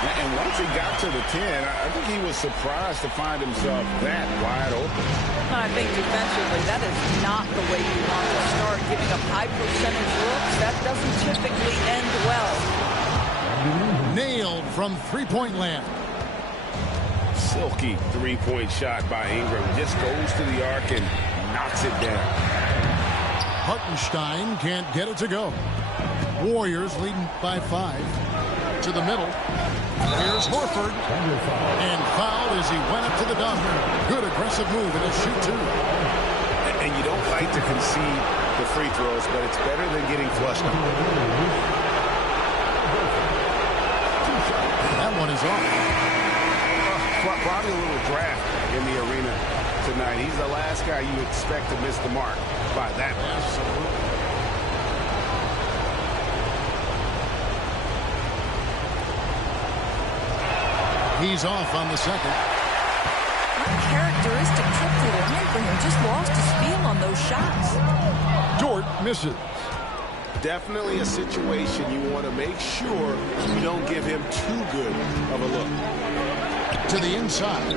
And once he got to the 10, I think he was surprised to find himself that wide open. I think defensively, that is not the way you want to start giving up high percentage looks. That doesn't typically end well. Nailed from three-point land. Silky three-point shot by Ingram. Just goes to the arc and knocks it down. Hartenstein can't get it to go. Warriors leading by 5. To the middle. Here's Horford. And fouled as he went up to the dunk. Good aggressive move and a shoot two. And you don't like to concede the free throws, but it's better than getting flushed on. That one is off. Probably a little draft in the arena tonight. He's the last guy you expect to miss the mark by that much. Absolutely. He's off on the second. Uncharacteristic trip to the line for him. Just lost his feel on those shots. Dort misses. Definitely a situation you want to make sure you don't give him too good of a look. To the inside.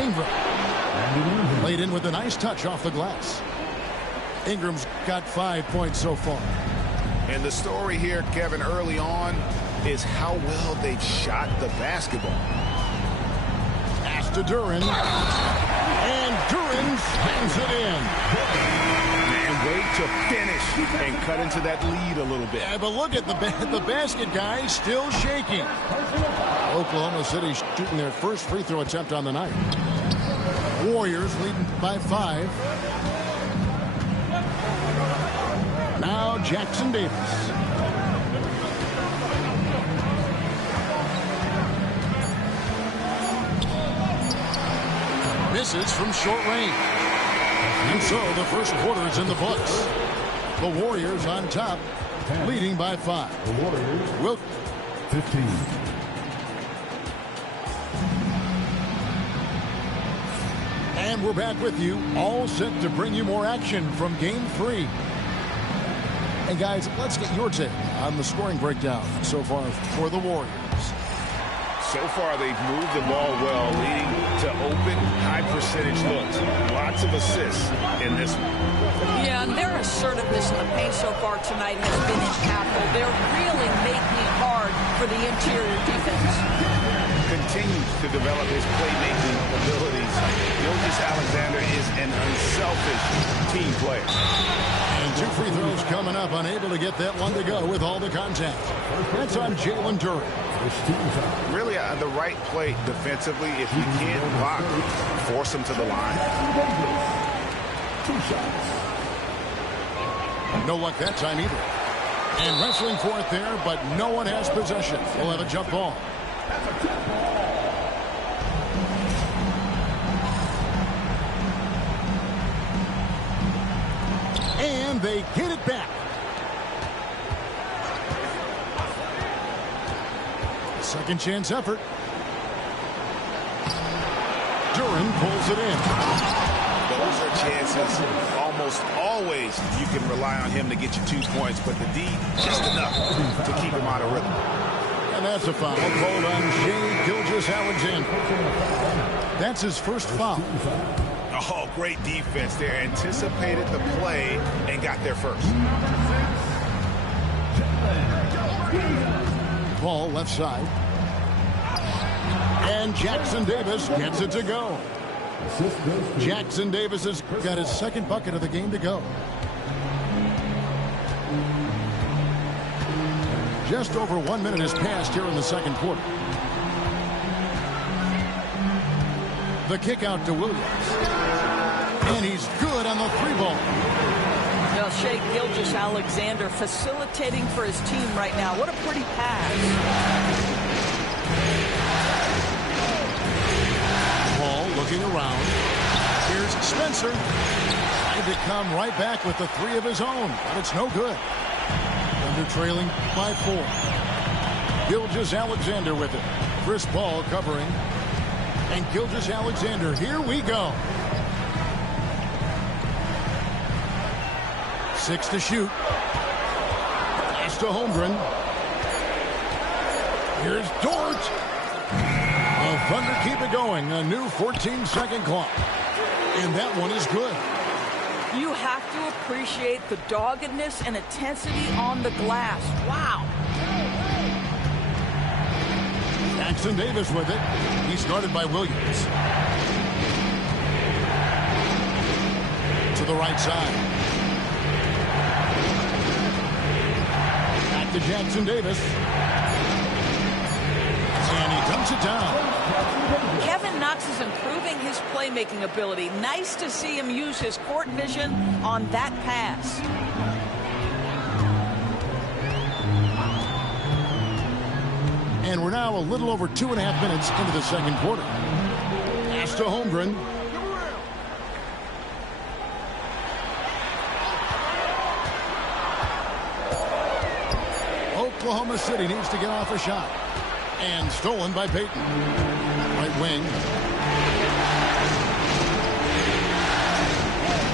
Ingram. Laid in with a nice touch off the glass. Ingram's got 5 points so far. And the story here, Kevin, early on is how well they've shot the basketball. Pass to Duren. And Duren spins it in. And wait to finish and cut into that lead a little bit. Yeah, but look at the basket guy still shaking. Oklahoma City shooting their first free throw attempt on the night. Warriors leading by 5. Now Jackson Davis. Misses from short range. And so the first quarter is in the books. The Warriors on top, leading by 5. The Warriors, 15. And we're back with you, all set to bring you more action from Game 3. And guys, let's get your take on the scoring breakdown so far for the Warriors. So far, they've moved the ball well, leading to open, high-percentage looks. Lots of assists in this one. Yeah, and their assertiveness in the paint so far tonight has been impactful. They're really making it hard for the interior defense. Continues to develop his playmaking abilities. Gilgeous-Alexander is an unselfish team player. And 2 free throws coming up, unable to get that one to go with all the contact. That's on Jalen Duren. Really the right play defensively. If you can't block, force him to the line. 2 shots. No luck that time either. And wrestling for it there, but no one has possession. We'll have a jump ball. And they get it back. Second chance effort. Duren pulls it in. Those are chances almost always you can rely on him to get you 2 points, but the D just enough to keep him out of rhythm. And that's a foul called on Shai Gilgeous-Alexander. That's his first foul. Oh, great defense there. Anticipated the play and got there first. Ball left side. And Jackson Davis gets it to go. Jackson Davis has got his second bucket of the game to go. Just over 1 minute has passed here in the second quarter. The kick out to Williams. And he's good on the 3-ball. Well, Shai Gilgeous-Alexander facilitating for his team right now. What a pretty pass. Ball looking around. Here's Spencer. Trying to come right back with the 3 of his own, but it's no good. Thunder trailing by 4. Gilgeous-Alexander with it. Chris Paul covering. And Gilgeous-Alexander, here we go. 6 to shoot. Pass to Holmgren. Here's Dort. The Thunder keep it going. A new 14-second clock. And that one is good. You have to appreciate the doggedness and intensity on the glass. Wow. Jackson Davis with it. He's guarded by Williams. To the right side. Back to Jackson Davis. And he dumps it down. Kevin Knox is improving his playmaking ability. Nice to see him use his court vision on that pass. And we're now a little over 2.5 minutes into the second quarter. Pass to Holmgren. Oklahoma City needs to get off a shot. And stolen by Payton. Right wing.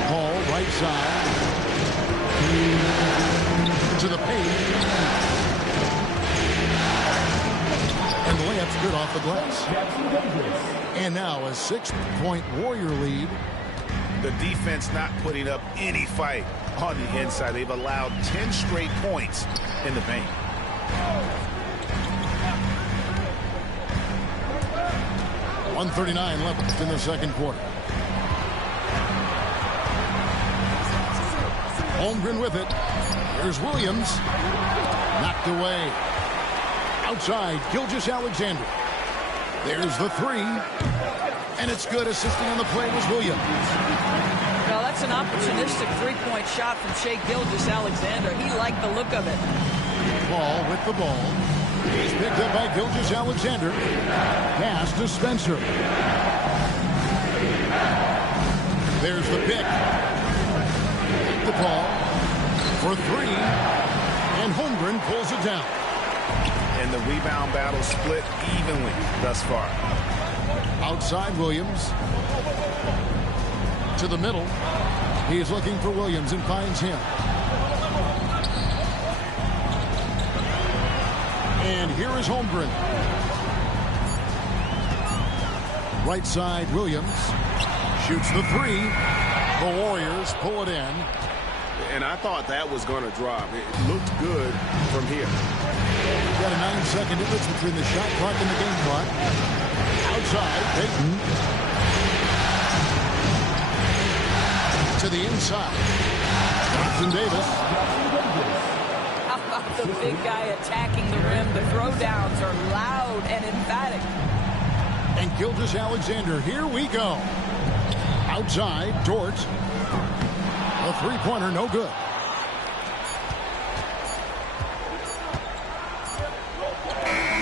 Hall, right side. To the paint. And the layup's good off the glass. And now a 6-point Warrior lead. The defense not putting up any fight on the inside. They've allowed 10 straight points in the paint. .139 left in the second quarter. Holmgren with it. Here's Williams. Knocked away. Outside, Gilgeous-Alexander. There's the three. And it's good. Assisting on the play was Williams. Now that's an opportunistic three-point shot from Shai Gilgeous-Alexander. He liked the look of it. Ball with the ball. He's picked up by Gilgeous-Alexander. Pass to Spencer. There's the pick. The ball for three. And Holmgren pulls it down. And the rebound battle split evenly thus far. Outside Williams. To the middle. He is looking for Williams and finds him. And here is Holmgren. Right side, Williams. Shoots the three. The Warriors pull it in. And I thought that was going to drop. It looked good from here. We've got a 9-second difference between the shot clock and the game clock. Outside, Payton. To the inside. Jackson Davis. How about the big guy attacking the rim? The throwdowns are loud and emphatic. And Gilgeous-Alexander, here we go. Outside, Dort. A three-pointer, no good.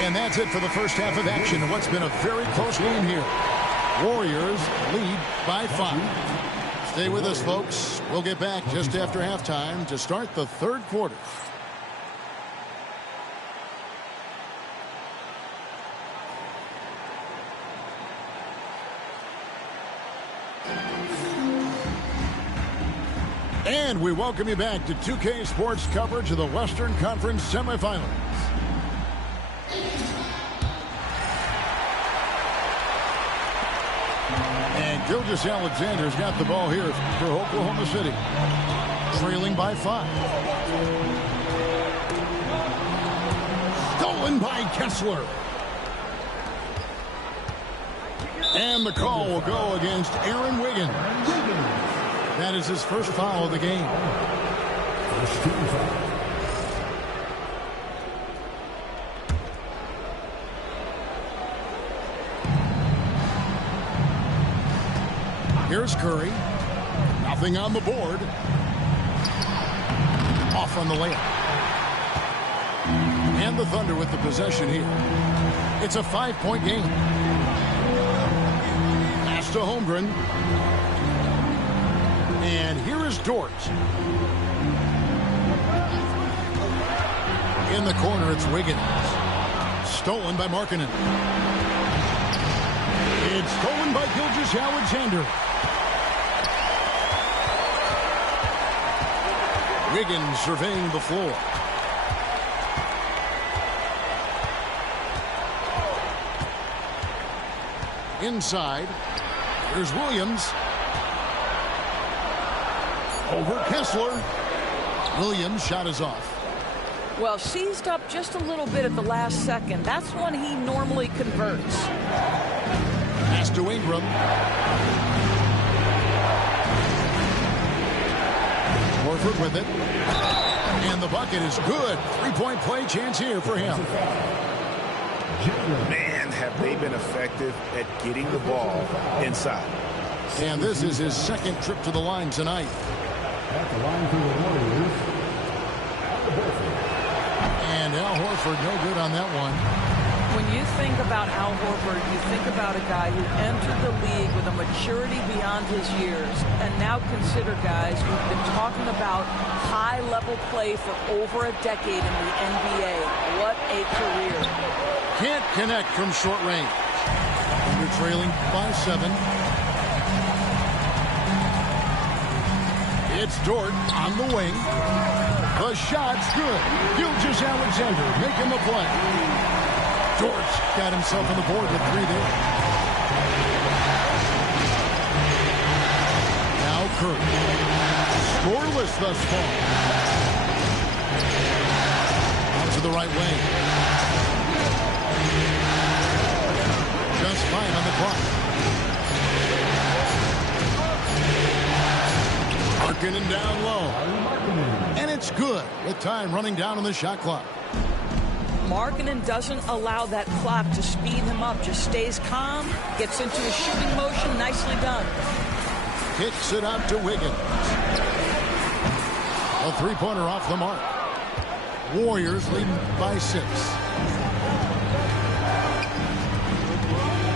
And that's it for the first half of action in what's been a very close game here. Warriors lead by 5. Stay with us, folks. We'll get back just after halftime to start the third quarter. And we welcome you back to 2K Sports coverage of the Western Conference semifinals. And Gilgeous-Alexander's got the ball here for Oklahoma City. Trailing by 5. Stolen by Kessler. And the call will go against Aaron Wiggins. That is his first foul of the game. First team foul. Here's Curry. Nothing on the board. Off on the layup. And the Thunder with the possession here. It's a 5-point game. Pass to Holmgren. And here is Dort. In the corner, it's Wiggins. Stolen by Markkanen. It's stolen by Gilgeous-Alexander. Wiggins surveying the floor. Inside. Here's Williams. Over Kessler. Williams' shot is off. Well, seized up just a little bit at the last second. That's when he normally converts. Pass to Ingram. Horford with it. And the bucket is good. Three-point play chance here for him. Man, have they been effective at getting the ball inside. And this is his second trip to the line tonight. At the line for the Warriors, Al Horford. And Al Horford no good on that one. When you think about Al Horford, you think about a guy who entered the league with a maturity beyond his years. And now consider guys who've been talking about high-level play for over a decade in the NBA. What a career. Can't connect from short range. They're trailing by 7. It's Dort on the wing. The shot's good. Gilgeous-Alexander making the play. Dort's got himself on the board with 3 there. Now Curry. Scoreless thus far. Out to the right wing. Just 5 on the clock. Markkanen down low. And it's good with time running down on the shot clock. Markkanen doesn't allow that clock to speed him up. Just stays calm, gets into a shooting motion. Nicely done. Kicks it out to Wiggins. A three-pointer off the mark. Warriors leading by 6.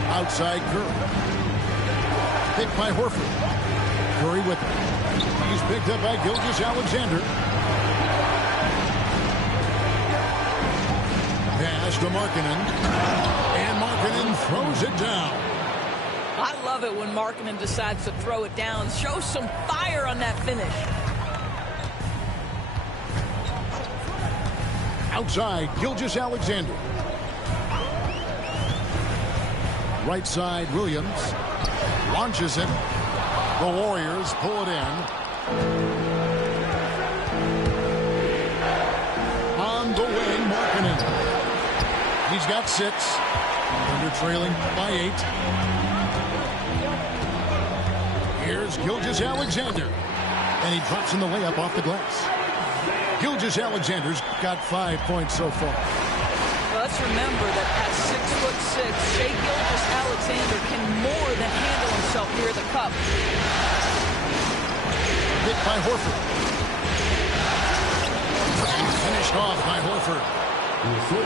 Outside Curry. Picked by Horford. Curry with it. He's picked up by Gilgeous-Alexander. Pass to Markkanen. And Markkanen throws it down. I love it when Markkanen decides to throw it down. Show some fire on that finish. Outside, Gilgeous-Alexander. Right side, Williams. Launches it. The Warriors pull it in. On the wing, Markkanen. He's got 6. Thunder trailing by 8. Here's Gilgeous-Alexander. And he drops in the layup off the glass. Gilgeous-Alexander's got 5 points so far. Well, let's remember that at 6'6", Shai Gilgeous-Alexander can more than handle himself near the cup. Hit by Horford. And finished off by Horford.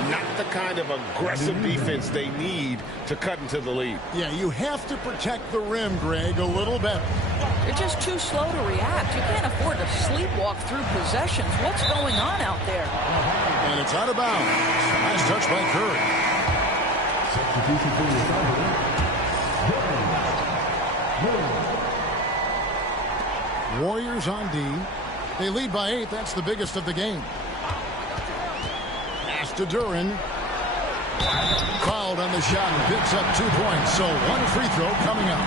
Not the kind of aggressive defense they need to cut into the lead. Yeah, you have to protect the rim, Greg, a little better. You're just too slow to react. You can't afford to sleepwalk through possessions. What's going on out there? And it's out of bounds. Nice touch by Curry. Substitution for the Thunder. Warriors on D. They lead by 8. That's the biggest of the game. Pass to Duren. Fouled on the shot and picks up 2 points. So 1 free throw coming up.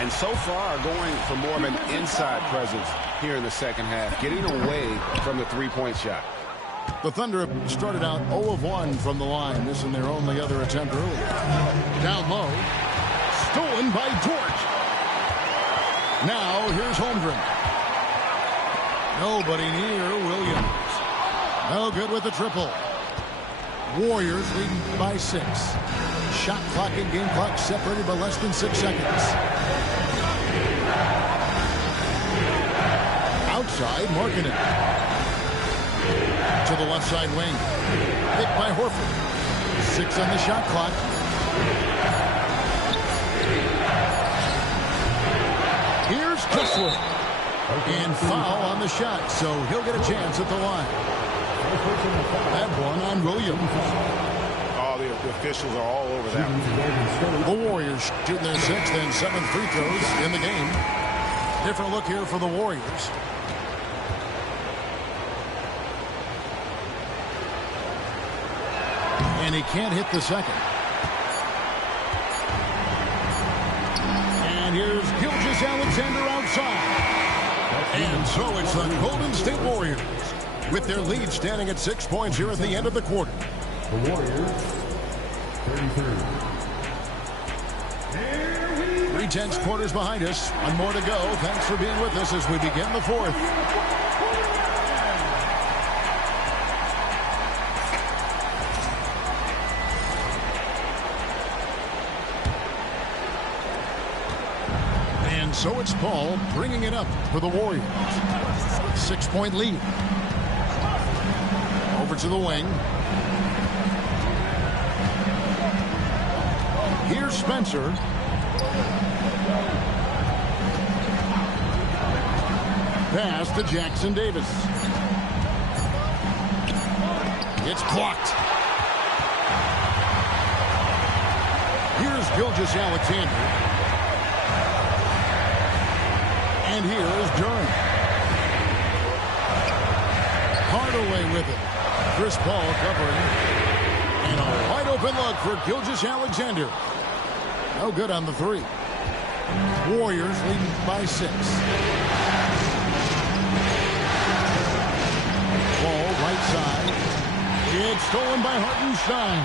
And so far going for more of an inside presence here in the second half, getting away from the three-point shot. The Thunder started out 0 of 1 from the line. This is their only other attempt earlier. Down low. Stolen by Dort. Now here's Holmgren. Nobody near Williams. No good with the triple. Warriors leading by 6. Shot clock and game clock separated by less than 6 seconds. Outside, Markkanen. To the left side wing. Hit by Horford. 6 on the shot clock. Here's Kessler. And foul on the shot, so he'll get a chance at the line. That one on Williams. Oh, Oh, the officials are all over that one. The Warriors shooting their 6th and 7th free throws in the game. Different look here for the Warriors. And he can't hit the second. And here's Gilgeous-Alexander outside. And so it's the Golden State Warriors with their lead standing at 6 points here at the end of the quarter. The Warriors, 33. 3/10 quarters behind us. One more to go. Thanks for being with us as we begin the fourth. And so it's Paul bringing it up for the Warriors. 6-point lead. Over to the wing. Here's Spencer. Pass to Jackson Davis. It's blocked. Here's Gilgeous-Alexander. And here's Durham. Hardaway with it. Chris Paul covering. And a wide open look for Gilgeous-Alexander. No good on the three. Warriors leading by 6. Ball right side. It's stolen by Hartenstein.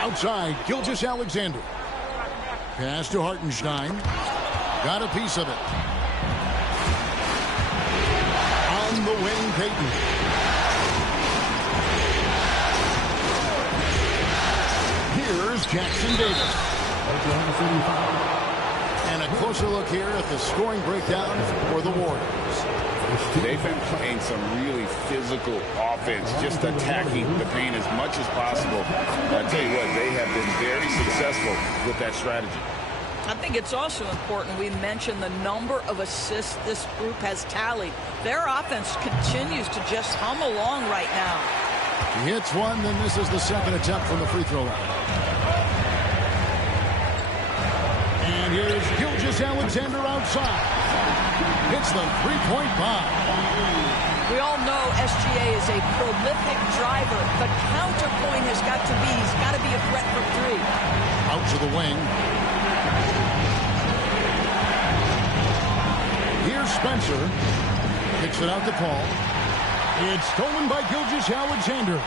Outside, Gilgeous-Alexander. Pass to Hartenstein. Got a piece of it. On the wing, Payton. Here's Jackson Davis. And a closer look here at the scoring breakdown for the Warriors. They've been playing some really physical offense, just attacking the paint as much as possible. I tell you what, they have been very successful with that strategy. I think it's also important we mention the number of assists this group has tallied. Their offense continues to just hum along right now. He hits one, then this is the second attempt from the free throw line. And here's Gilgeous-Alexander outside. Hits the three-point bomb. We all know SGA is a prolific driver. The counterpoint has got to be, he's got to be a threat from three. Out to the wing. Here's Spencer. Kicks it out to Paul. It's stolen by Gilgeous-Alexander.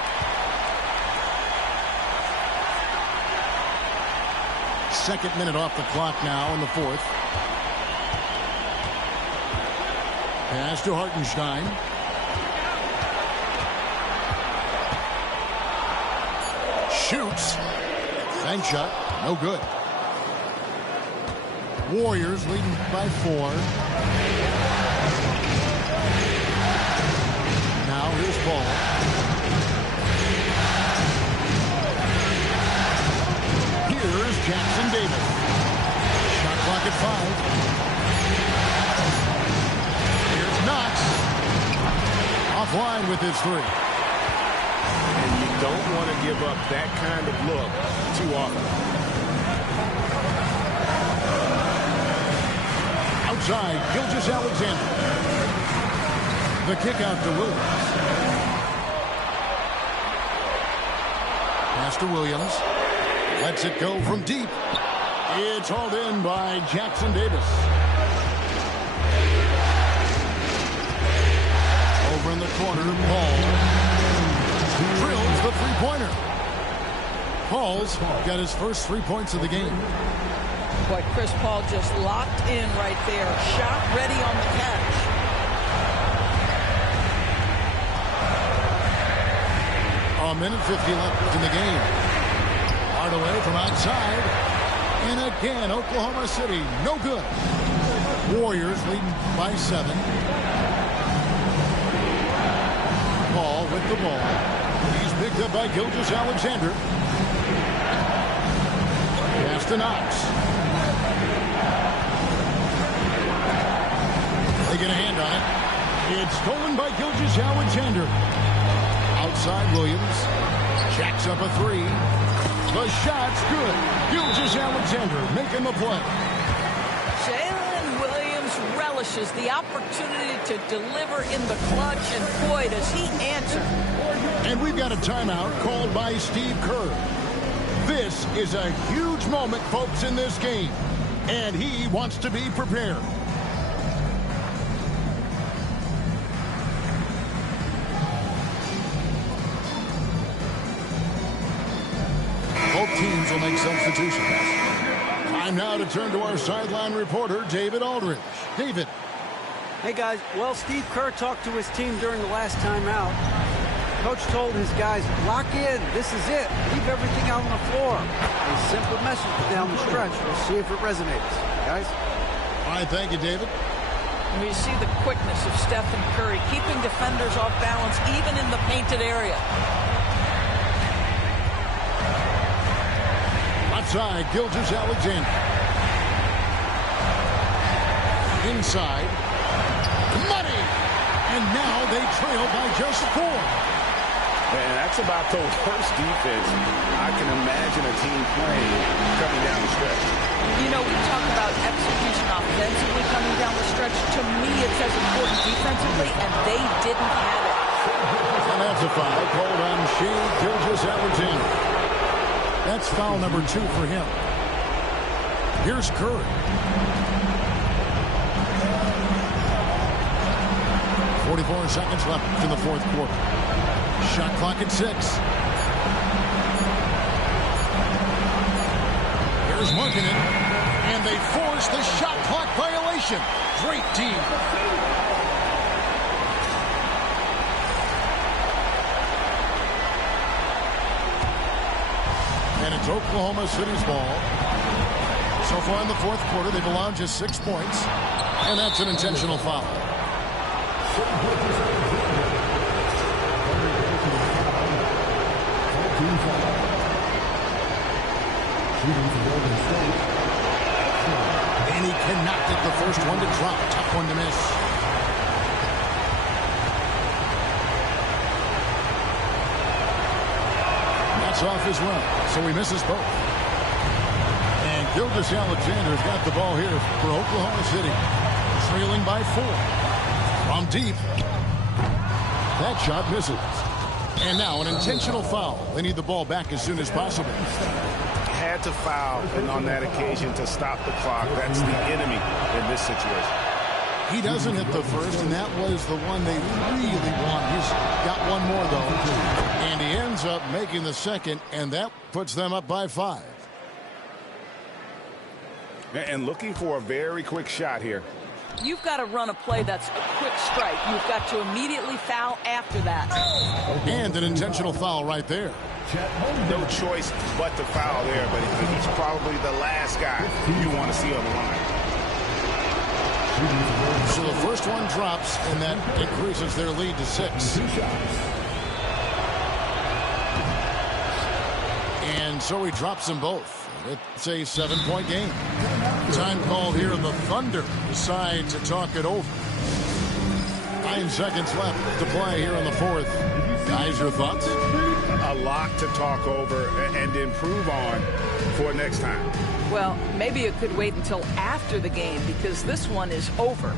Second minute off the clock now in the fourth. Pass to Hartenstein. Shoots. Bank shot. No good. Warriors leading by 4. Now here's Paul. Here's Jackson Davis. Shot clock at 5. Here's Knox. Offline with his 3. And you don't want to give up that kind of look too often. Outside, Gilgeous-Alexander. The kick out to Williams. Pass to Williams. Lets it go from deep. It's hauled in by Jackson Davis. Over in the corner, Paul drills the three-pointer. Paul's got his first 3 points of the game. Boy, Chris Paul just locked in right there. Shot ready on the catch. A minute 50 left in the game. Hardaway from outside. And again, Oklahoma City, no good. Warriors leading by 7. Paul with the ball. He's picked up by Gilgeous-Alexander. Pass to Knox. They get a hand on it. It's stolen by Gilgeous-Alexander. Outside Williams. Jacks up a three. The shot's good. Gilgeous-Alexander making the play. Jalen Williams relishes the opportunity to deliver in the clutch, and boy, does he answer. And we've got a timeout called by Steve Kerr. This is a huge moment, folks, in this game, and he wants to be prepared. Both teams will make substitutions. Time now to turn to our sideline reporter, David Aldridge. David. Hey, guys. Well, Steve Kerr talked to his team during the last timeout. Coach told his guys, lock in. This is it. Leave everything out on the floor. A simple message down the stretch. We'll see if it resonates. Guys? All right, thank you, David. And you see the quickness of Stephen Curry, keeping defenders off balance even in the painted area. Outside, Gilgeous-Alexander. Inside. Money! And now they trail by just 4. And that's about the worst defense I can imagine a team playing coming down the stretch. You know, we talk about execution offensively coming down the stretch. To me, it's as important defensively, and they didn't have it. And that's a foul called on Shai Gilgeous-Alexander. That's foul number 2 for him. Here's Curry. 44 seconds left in the fourth quarter. Shot clock at 6. Here's Markkanen. And they force the shot clock violation. Great team. And it's Oklahoma City's ball. So far in the fourth quarter, they've allowed just 6 points. And that's an intentional foul. And he cannot get the first one to drop. Tough one to miss. That's off as well. So he misses both. And Gilgeous-Alexander's got the ball here for Oklahoma City. Trailing by 4. From deep. That shot misses. And now an intentional foul. They need the ball back as soon as possible. Had to foul, and on that occasion to stop the clock. That's the enemy in this situation. He doesn't hit the first, and that was the one they really want. He's got one more, though. And he ends up making the second, and that puts them up by 5. And looking for a very quick shot here. You've got to run a play that's a quick strike. You've got to immediately foul after that. And an intentional foul right there. No choice but to foul there, but he's probably the last guy you want to see on the line. So the first one drops, and that increases their lead to 6. And so he drops them both. It's a 7-point game. Time called here, and the Thunder decide to talk it over. 9 seconds left to play here in the fourth. Guys, your thoughts? A lot to talk over and improve on for next time. Well, maybe it could wait until after the game because this one is over.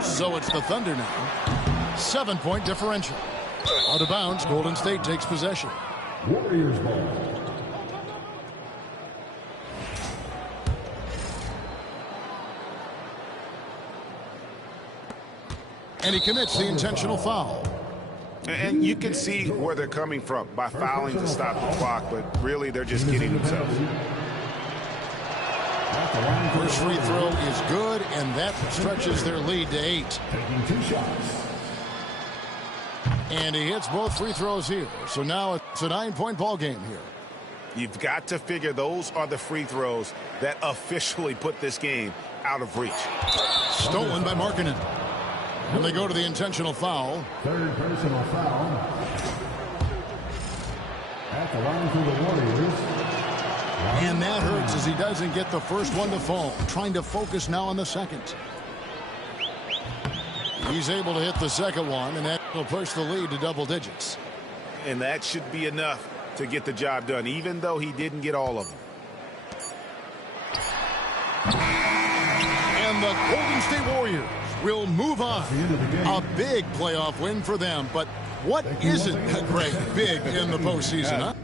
So it's the Thunder now. 7-point differential. Out of bounds, Golden State takes possession. Warriors ball. And he commits the intentional foul. And you can see where they're coming from by fouling to stop the clock, but really they're just kidding themselves. First free throw is good, and that stretches their lead to 8. Taking 2 shots. And he hits both free throws here. So now it's a 9-point ball game here. You've got to figure those are the free throws that officially put this game out of reach. Stolen by Markkanen. And they go to the intentional foul. Third personal foul. At the line for the Warriors. And that hurts as he doesn't get the first one to fall. Trying to focus now on the second. He's able to hit the second one, and that will push the lead to double digits. And that should be enough to get the job done, even though he didn't get all of them. And the Golden State Warriors will move on. A big playoff win for them, but what isn't a great big in the postseason, huh?